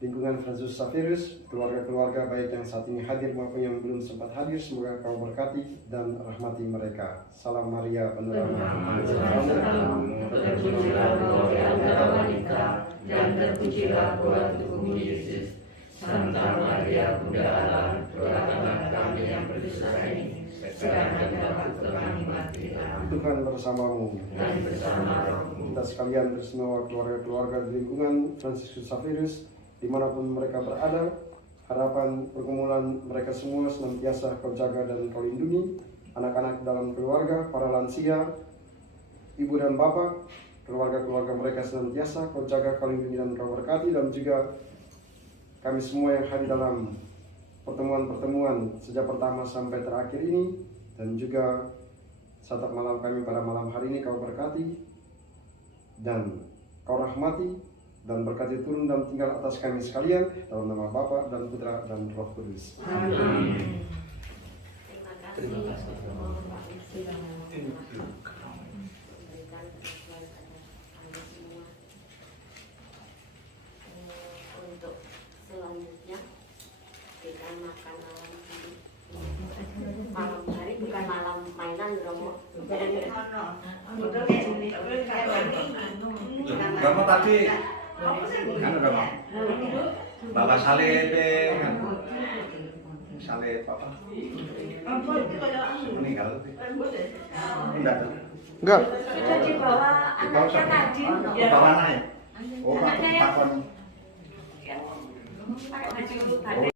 lingkungan Franciscus Xaverius, keluarga-keluarga baik yang saat ini hadir maupun yang belum sempat hadir, semoga Kau berkati dan rahmati mereka. Salam Maria, penuh rahmat. Terpujilah Engkau di antara wanita, dan terpujilah buah tubuhmu Yesus. Santa Maria, Bunda Allah, doakanlah kami yang berdosa ini, sekarang dan waktu kami mati. Amin. Tuhan bersamamu Dan bersama rohmu. kita sekalian bersama keluarga-keluarga di lingkungan Franciscus Xaverius dimanapun mereka berada, harapan pergumulan mereka semua senantiasa Kau jaga dan Kau lindungi. Anak-anak dalam keluarga, para lansia, ibu dan bapak, keluarga-keluarga mereka senantiasa Kau jaga, Kau lindungi dan Kau berkati. Dan juga kami semua yang hadir dalam pertemuan-pertemuan sejak pertama sampai terakhir ini, dan juga satap malam kami pada malam hari ini Kau berkati dan Kau rahmati, dan berkati turun dan tinggal atas kami sekalian, dalam nama Bapa dan Putra dan Roh Kudus. Amin. Terima kasih. Terima kasih. Berikan kesesuaian pada kami semua. Untuk selanjutnya kita makan malam ini. Malam hari bukan malam mainan, Romo. Bapak tadi kan udah mau bawa salib kan salib apa meninggal enggak Sudah dibawa anaknya tadi. bawa anaknya oh pak takon Pakai baju batik.